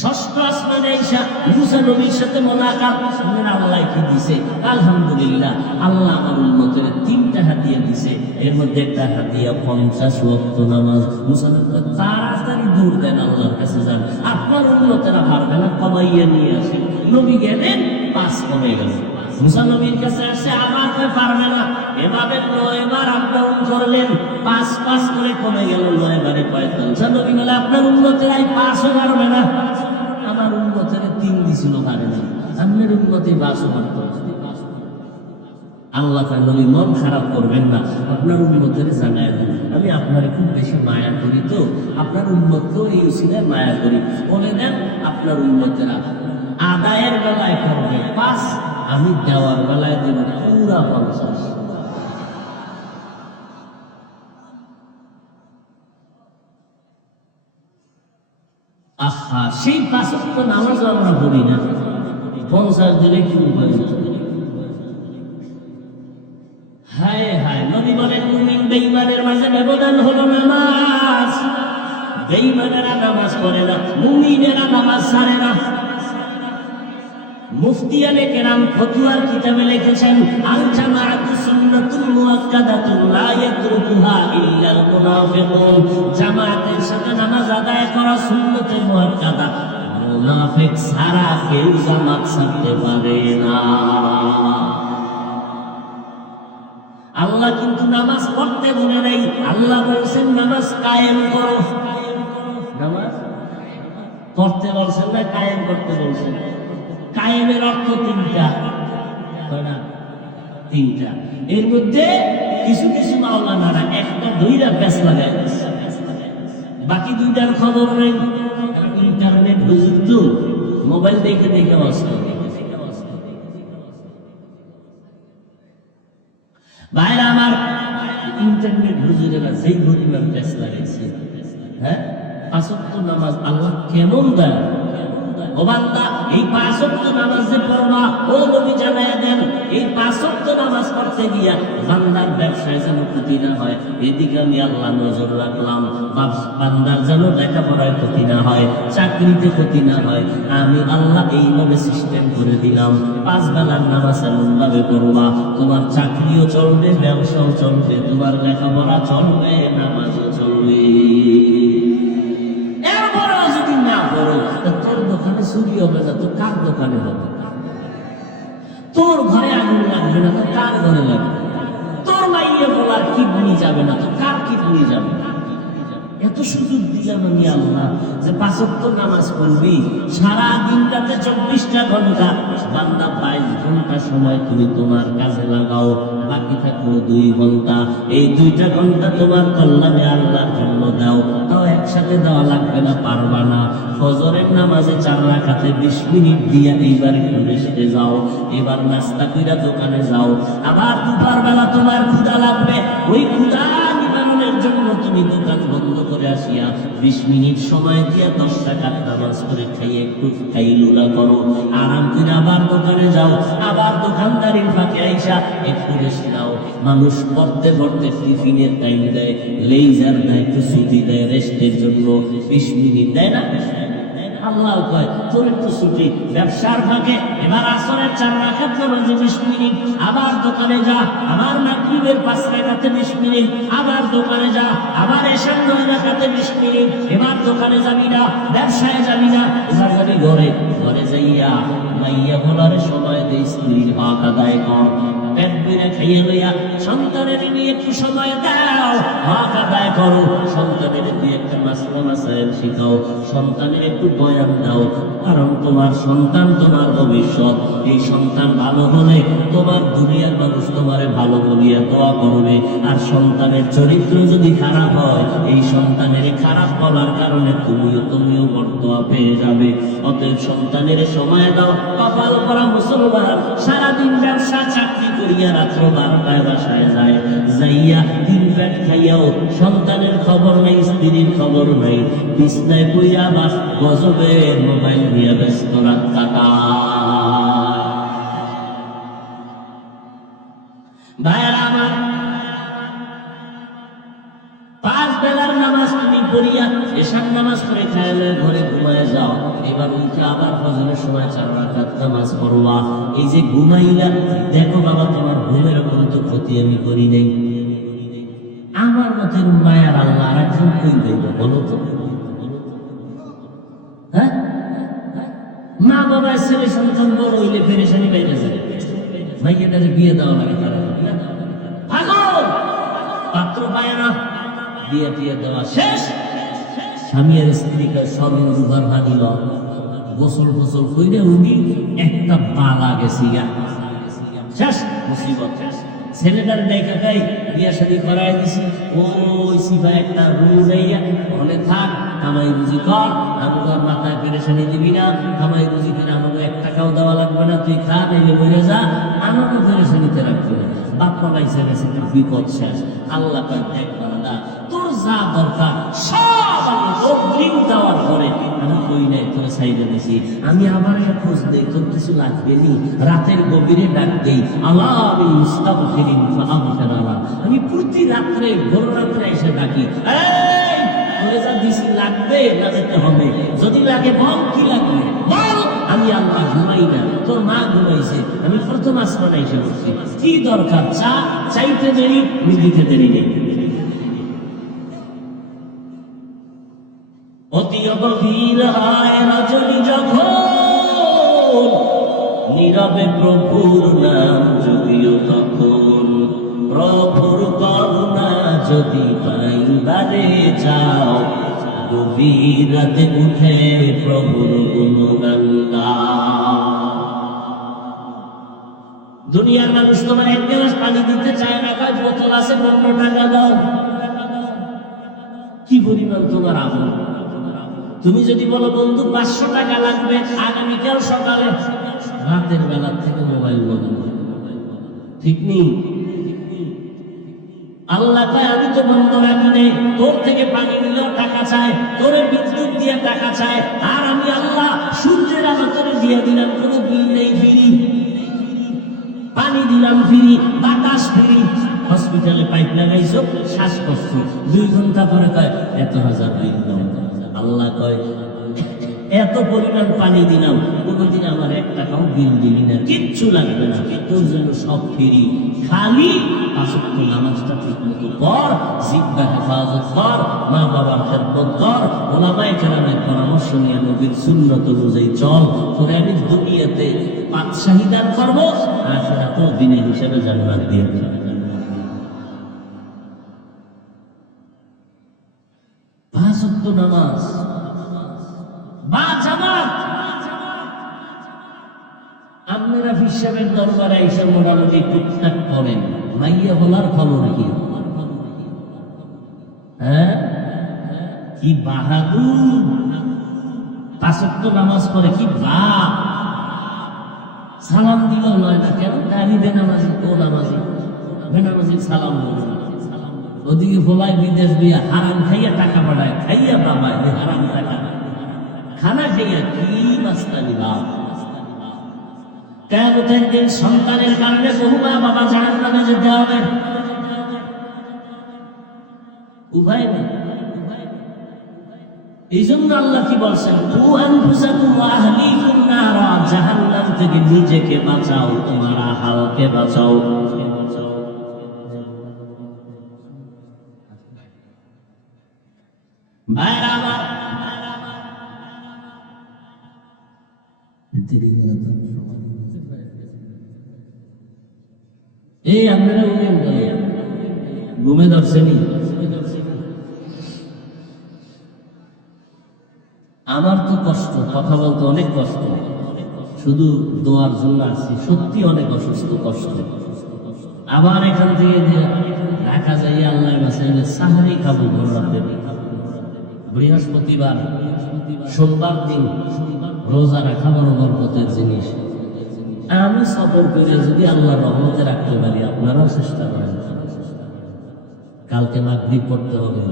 ষষ্ঠ আসমানে আইসা মুসা নবীর সাথে মুলাকাত। শুনেন আল্লাহ কি দিছে? আলহামদুলিল্লাহ, আল্লাহ আমার উম্মতের তিনটা হাদিয়া দিছে। এর মধ্যে একটা হাদিয়া 50 ওয়াক্ত নামাজ। মুসা নবী তাড়াতাড়ি দৌড় দেন, আল্লাহর কাছে যান, আপনার উম্মতেরা পারবে না, কমাইয়া নিয়ে আসেন। নবী গেলেন, 5 কমে গেল। মুসা নবীর কাছে আসছে, আমার পারবে না। এভাবে 9 বার আন্দোলন করলেন, 5 করে কমে গেল, 9 বারে 45। নবী বলে আপনার উম্মতেরাই 5ও পারবে না। আমার উম্মতেরা 3 দিছিল, পারে না। আপনার উম্মতে 5ও পারত। আল্লাহ তাআলা নবী মন খারাপ করবেন না, আপনার উম্মতের জানায় দেন আমি আপনারে খুব বেশি মায়া করি, তো আপনার উম্মতকেও এই উসিলায় মায়া করি, বলে দেন আপনার উম্মতেরা আদায়ের বেলায় করবে 5, আমি দেওয়ার বেলায় দেব পুরা 50। আহা, সেই 5 ওয়াক্ত নামাজ আমরা পড়ি না, 50 দিলে কি উপায়? হায় হায়, নবী বলেন মুমিন বেঈমানের মাঝে ব্যবধান হলো নামাজ। বেঈমানেরা নামাজ পড়ে না, মুমিনেরা নামাজ ছাড়ে না। মুফতিয়ানে কেরাম ফতোয়ার কিতাবে লিখেছেন, আল জামাআতু সুন্নাতুল মুআক্কাদাতুন লা ইয়াতরুকুহা ইল্লাল মুনাফিকুন। জামাতের সাথে নামাজ আদায় করা সুন্নতে মুআক্কাদা, মুনাফিক ছাড়া কেউ জামাত ছাড়তে পারে না। আল্লাহ কিন্তু নামাজ পড়তে বলে নাই, আল্লাহ বলছেন নামাজ কায়েম করো। নামাজ পড়তে বলছেন না, কায়েম করতে বলছেন। কায়েমের অর্থ 3টা, তিনটা। এর মধ্যে কিছু কিছু মাওলানারা একটা 2টা প্যাচ লাগায়, বাকি 2টার খবর নেই। ইন্টারনেট হুজুর তো মোবাইল দেখে দেখে বসত। ভাইরা আমার, ইন্টারনেট হুজুরেরা যেই পরিমাণ প্যাচ লাগাইছে, হ্যাঁ, 5 ওয়াক্ত নামাজ আল্লাহ কেমন দেয়? ও বান্দা, এই 5 ওয়াক্ত নামাজ যে পড়বা, ও নবী জানায়া দেন, এই 5 ওয়াক্ত নামাজ পড়তে গিয়া বান্দার ব্যবসায় যেন ক্ষতি না হয়, এদিকে আমি আল্লাহ নজর রাখলাম। বান্দার যেন লেখাপড়ায় ক্ষতি না হয়, চাকরিতে ক্ষতি না হয়, আমি আল্লাহ এইভাবে সিস্টেম করে দিলাম। 5 বেলার নামাজ এমন ভাবে পড়বা, তোমার চাকরিও চলবে, ব্যবসাও চলবে, তোমার লেখাপড়া চলবে, নামাজও চলবে। তোর দোকানে চুরি হবে না তো কার দোকানে হবে? তোর ঘরে আগুন লাগবে না তো কার ঘরে লাগবে? তোর মাইয়ে বলার কিডনি যাবে না তো কার কিডনি যাবে? এত সুযোগ দিলাম আমি আল্লাহ যে 5 ওয়াক্ত নামাজ পড়বি, সারা দিনটাতে 24টা ঘন্টা, বান্দা 22 ঘন্টা সময় তুমি তোমার কাজে লাগাও। বাকি থাকলো 2 ঘন্টা। এই 2টা ঘন্টা তোমার কল্যাণে আল্লাহর জন্য দাও। তাও একসাথে দেওয়া লাগবে না, পারবা না। ফজরের নামাজে 4 রাকাতে 20 মিনিট দিয়া এইবার একটু রেস্টে যাও। এবার নাস্তা কইরা দোকানে যাও। আবার দুপুর বেলা তোমার ক্ষুধা লাগবে, ওই ক্ষুধা নিবারণের জন্য তুমি দোকান বন্ধ করে আসিয়া 20 মিনিট সময় দিয়া 10 টাকার নামাজ করে খাইয়ে একটু খাইলুলা করো, আরাম করে আবার দোকানে যাও। আবার দোকানদারির ফাঁকে আইসা একটু রেস্ট নাও। মানুষ পড়তে পড়তে টিফিনের টাইম দেয়, লেজার দেয়, একটু ছুটি দেয় রেস্টের জন্য, 20 মিনিট দেয় না? আল্লাহ কয় তোর একটু ছুটি। ব্যবসার ফাঁকে এবার আসরের 4 রাকাত নামাজে 20 মিনিট, আবার দোকানে যা। আবার মাগরিবের 5 রাকাতে 20 মিনিট, আবার দোকানে যা। আবার এশার 9 রাকাতে 20 মিনিট, এবার দোকানে যাবি না, ব্যবসায় যাবি না, এবার যাবি ঘরে। ঘরে যাইয়া মাইয়া বলারে সময় দে, স্ত্রীর হক আদায় কর। পেট ভরে খাইয়ে লইয়া সন্তানের নিয়ে একটু সময় দাও, হক আদায় করো। সন্তানের দিয়ে একটা মাসলা মাসাইল শিখাও, সন্তানের একটু বয়ান দাও। কারণ তোমার সন্তান তোমার ভবিষ্যৎ। এই সন্তান ভালো হলে তোমার দুনিয়ার মানুষ তোমারে ভালো বলিয়া দোয়া করবে। আর সন্তানের চরিত্র যদি খারাপ হয়, এই সন্তানের খারাপ বলার কারণে তুমিও বরদোয়া পেয়ে যাবে। অতএব সন্তানের সময় দাও। কপাল করা মুসলমান সারাদিন ব্যবসা চাকরি করিয়া রাত্র 12টায় বাসায় যায়, যাইয়া 3 পেট খাইয়াও সন্তানের খবর নাই, স্ত্রীর খবর নাই। বিছনায় বইয়া বাস গজবের মোবাইল নিয়ে ব্যস্ত রাত কাটায়। ভাইয়েরা আমার, 5 বেলার নামাজ তুমি পড়িয়া এশার নামাজ পড়ে খাইলে ঘরে ঘুমায় যাও। এবার উঠে আবার ফজরের সময় 4 রাকাত নামাজ পড়বা। এই যে ঘুমাইলা, দেখো বাবা তোমার ঘুমের কোনো তো ক্ষতি আমি করি নাই। আমার মতে মায়ার আল্লাহ আর একজন কই দেব বলো তো? হ্যাঁ, মা বাবা ছেলে সন্তান বড় হইলে পেরেশানি পাইবে, মাইয়াটারে বিয়ে দেওয়া লাগে। তারা পাগল, পাত্র পায় না, বিয়ে টিয়ে দেওয়া শেষ। স্বামী আর স্ত্রীকে সবই উদ্ধার ভাঙিল, গোসল ফসল কইরে উঠি একটা বালা গেছি শেষ মুসিবত। ছেলেটার দেখা খাই বিয়া শাদী করাই দিছি, ওই সিফা একটা রুল যাইয়া বলে থাক, কামাই রুজি কর, আমাকে মাথায় পেরেশানি দিবি না, কামাই রুজি করে আমাকে 1 টাকাও দেওয়া লাগবে না, তুই খা নাইলে মরে যা, আমাকে পেরেশানিতে রাখবি না। বাপ্পা পাইছে গেছে, বিপদ শেষ। আল্লাহ পাক দেখ বান্দা, তোর যা দরকার সব আমি অগ্রিম দেওয়ার পরে আমি কই নাই তোর সাইডে দিছি। আমি আবার একটা খোঁজ দেই, তোর কিছু লাগবে নি? রাতের গভীরে ডাক দেই, আল্লাহ আমি মুস্তাগফিরিন ফাগফির আল্লাহ। আমি প্রতি রাত্রে ভোর রাত্রে এসে ডাকি, এই তোরে যা দিছি লাগবে না যেতে হবে? যদি লাগে বল, কি লাগবে বল। আমি আল্লাহ ঘুমাই না, তোর মা ঘুমাইছে, আমি প্রথম আসমানে এসে বসছি, কি দরকার চা? চাইতে দেরি, দিতে দেরি নেই। অতি গভীর হয় রজনী যখন, নীরবে প্রভুর নাম যদিও তখন, প্রভুর করুণা যদি পাইবারে যাও, গভীর রাতে উঠে প্রভুর গুণগান গাও। দুনিয়ার মানুষ তোমার 1 গ্লাস পানি দিতে চায় না, কয় বোতল আছে 15 টাকা দাও। কি পরিমাণ তোমার আমল। তুমি যদি বলো বন্ধু 500 টাকা লাগবে আগামীকাল সকালে, রাতের বেলা থেকে মোবাইল বন্ধ, ঠিক নেই? আল্লাহ কয় আমি তো বন্ধ রাখি নেই, তোর থেকে পানি নিলেও টাকা চায়, তোরে বিদ্যুৎ দিয়ে টাকা চায়, আর আমি আল্লাহ সূর্যের আলো তোরে দিয়ে দিলাম, কোনো বিল নেই, ফ্রি। পানি দিলাম ফ্রি, বাতাস ফ্রি। হসপিটালে পাইপ লাগাইছো, শ্বাসকষ্ট, 2 ঘন্টা পরে কয় এত হাজার বিল দাও। আল্লাহ কয় এত পরিমাণ পানি দিলাম, কোনোদিন আমার 1 টাকাও বিল দিবি না, কিচ্ছু লাগবে না, তোর জন্য সব ফ্রি। খালি 5 ওয়াক্ত নামাজটা ঠিক মতো পড়, জিহ্বা হেফাজত কর, মা বাবার খেদমত কর, ওলামায়ে কেরামের পরামর্শ নিয়ে নবীর সুন্নাত অনুযায়ী চল। তোরে আমি দুনিয়াতে বাদশাহী দান করবো, আখিরাতেও দিনের হিসেবে জান্নাত দিয়ে দেব। 5 ওয়াক্ত নামাজ বা জামাত। আপনারা হিসাবের দরবারে এসে মোটামুটি টুকটাক করেন, মাইয়া হলার খবর কি? হ্যাঁ, কি বাহাদুর! 5 ওয়াক্ত নামাজ পড়ে, কি বাপ! সালাম দিল নয় না কেন? আমি বেনামাজি, ও নামাজি, বেনামাজি সালাম বলবে না। ওদিকে ভোলাই বিদেশ দিয়া হারাম খাইয়া টাকা পাঠায়, খাইয়া বাবা হারাম টাকা খানা খাইয়া কি মাস্তানি বাপ! কিয়ামতের দিন সন্তানের কারণে বহু মা বাবা জাহান্নামে যেতে হবে। উভয় নেই। এই জন্য আল্লাহ কি বলছেন? কু আনফুসাকুম ওয়া আহলিকুম নারা, জাহান্নাম থেকে নিজেকে বাঁচাও, তোমার আহালকে বাঁচাও। ভাইরা আমার, এই আপনারা ঘুমে ধরছেনি? আমার তো কষ্ট, কথা বলতে অনেক কষ্ট, শুধু দোয়ার জন্য আসছি। সত্যি অনেক অসুস্থ, কষ্ট। আবার এখান থেকে ঢাকা যাই আল্লাহ বাসাইলে সাহারি খাবো ভোর রাতে, বৃহস্পতিবার, সোমবার দিন রোজা রাখা বড় বরকতের জিনিস। আমি সফর করে যদি আল্লাহর রহমতে রাখতে পারি, আপনারাও চেষ্টা করেন। কালকে মাগরিব পড়তে হবে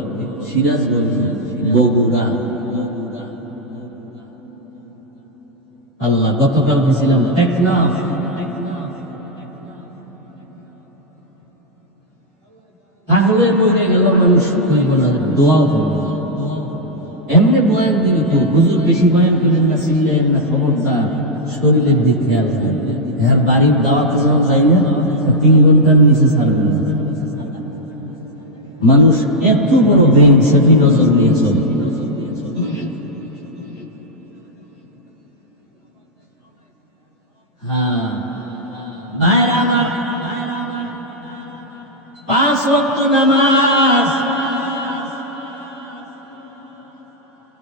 সিরাজগঞ্জ, বগুড়া। আল্লাহ, গতকাল দিয়েছিলাম টেকনাফ, তাহলে বইরে গেল মানুষ হইব না, দোয়াও করবো। এমনি বয়ান দিবি তো, হুজুর বেশি বয়ান করেন না, চিনলেন না, খবরদার শরীরের দিক খেয়াল রাখবেন। হ্যাঁ, বাড়ির দাওয়াত সব চাই না, 3 ঘন্টার নিচে ছাড়বেন না। মানুষ এত বড় ব্যাংক, সেটি নজর নিয়ে চলে। হ্যাঁ, 5 ওয়াক্ত নামাজ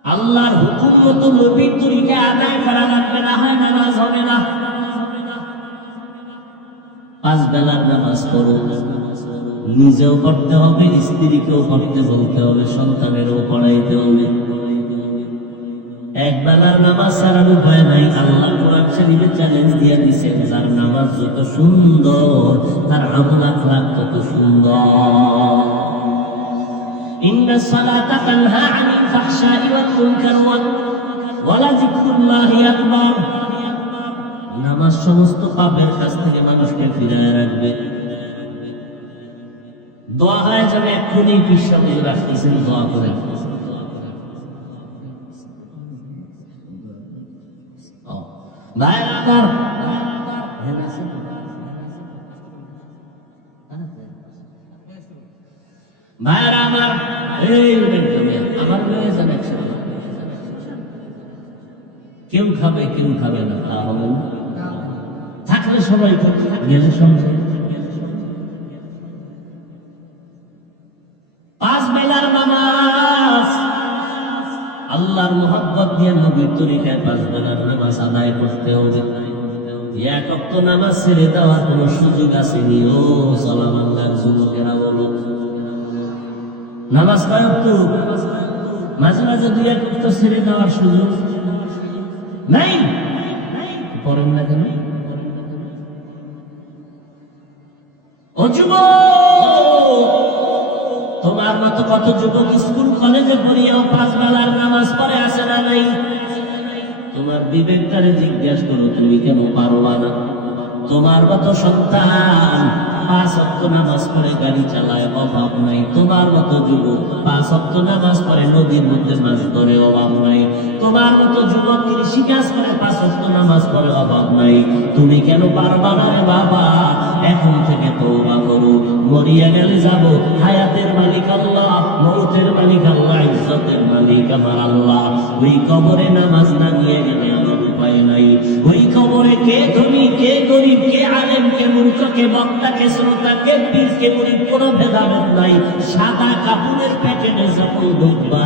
আল্লাহর হুকুম মতো নবীর তরিকায় আদায় করা লাগবে, না হয় নামাজ হবে না। 5 বেলার নামাজ পড়ো, নিজেও পড়তে হবে, স্ত্রীকেও পড়তে বলতে হবে, সন্তানেরও পড়াইতে হবে। 1 বেলার নামাজ ছাড়ার উপায় নাই। আল্লাহ কোরআন শরীফে চ্যালেঞ্জ দিয়ে দিয়েছেন, যার নামাজ যত সুন্দর তার আমল আখলাক তত সুন্দর। ইন্নাস সালাতা তানহা আনিল ফাহশাই ওয়াল মুনকার ওয়া লাযিকরুল্লাহি আকবার। নামাজ সমস্ত পাপের কাছ থেকে মানুষকে ফিরিয়ে রাখবে। দোয়া হয় যেন এক্ষুনি বিশ্বাস রাখতেছেন, দোয়া করেন। ভাইরা আমার, ভাইরা আমার, এই আমার লয়ে যান একসাথে। কেউ খাবে, কেউ খাবে না, তা হবে না। থাকলে সবাই গেলে সঙ্গে। 5 বেলার নামাজ আল্লাহর মোহাব্বত দিয়ে নবীর তরিকায় 5 বেলার নামাজ আদায় করতে হবে। 1 ওয়াক্ত নামাজ ছেড়ে দেওয়ার কোনো সুযোগ আসেনি। ও সালাম আল্লাহর যুবকেরা বলো, নামাজ কয় ওয়াক্ত? মাঝে মাঝে 2-1 ওয়াক্ত ছেড়ে দেওয়ার সুযোগ নাই। পড়েন না কেন? ও যুবক, তোমার মতো কত যুবক স্কুল কলেজে পড়িয়াও 5 বেলার নামাজ পড়ে আসে না নাই? তোমার বিবেকটারে জিজ্ঞাসা করো, তুমি কেন পারবা না? তোমার মতো সন্তান 5 ওয়াক্ত নামাজ পড়ে গাড়ি চালায়, অভাব নাই। তোমার মতো যুবক 5 ওয়াক্ত নামাজ পড়ে নদীর মধ্যে মাছ ধরে, অভাব নাই। তোমার মতো যুবক কৃষিকাজ করে 5 ওয়াক্ত নামাজ পড়ে, অভাব নাই। তুমি কেন পারবা না রে বাবা? এখন থেকে তওবা করো। মরিয়া গেলে যাব, হায়াতের মালিক আল্লাহ, মৌতের মালিক আল্লাহ, ইজ্জতের মালিক আমার আল্লাহ। ওই কবরে নামাজ না নিয়ে গেলে আমার উপায় নাই। ওই কবরে কে ধনী, কে গরিব, কে আলেম, কে মূর্খ, কে বক্তা, কে শ্রোতা, কে পীর, কে মুরিদ, কোনো ভেদাভেদ নাই। সাদা কাপড়ের প্যাকেটে যখন ঢুকবা,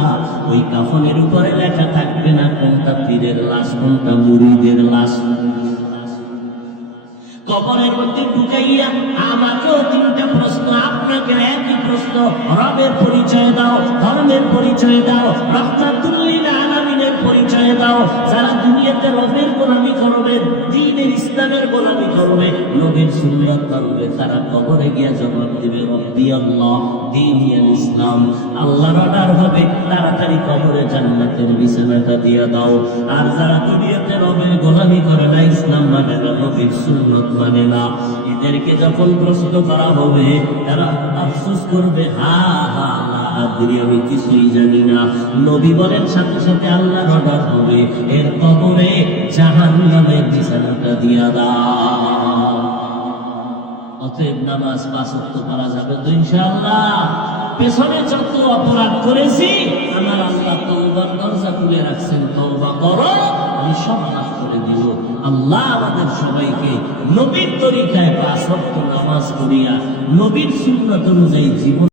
ওই কাফনের উপরে লেখা থাকবে না কোনটা পীরের লাশ, কোনটা মুরিদের লাশ। কবরের মধ্যে ঢুকাইয়া আমাকেও তিনটা প্রশ্ন, আপনাকে একই প্রশ্ন, রবের পরিচয় দাও, ধর্মের পরিচয় দাও, রহমাতুল লিল আলামিনের পরিচয় দাও। যারা দুনিয়াতে রবের গোলামি করবে, দ্বীনের ইসলামের গোলামি করবে, নবীর সুন্নাত মানবে, তারা কবরে গিয়া জবাব দিবে রব্বি আল্লাহ দীনিয়াল ইসলাম। আল্লাহর অর্ডার হবে তাড়াতাড়ি কবরে জান্নাতের বিছানাটা দিয়ে দাও। আর যারা দুনিয়াতে রবের গোলামি করে না, ইসলাম মানে না, নবীর সুন্নাত মানে না, এদেরকে যখন প্রশ্ন করা হবে তারা আফসোস করবে, হা হা আমি কিছুই জানি না। নবী বলেন সাথে সাথে আল্লাহর অর্ডার হবে এর কবরে জাহান্নামের বিছানাটা দিয়া দাও। অতএব নামাজ 5 ওয়াক্ত পড়া যাবে তো ইনশাআল্লাহ। পেছনে যত অপরাধ করেছি আমার আল্লাহ তওবার দরজা খুলে রাখছেন, তওবা করো, আমি সব মাফ করে দিব। আল্লাহ আমাদের সবাইকে নবীর তরিকায় 5 ওয়াক্ত নামাজ পড়িয়া নবীর সুন্নাত অনুযায়ী জীবন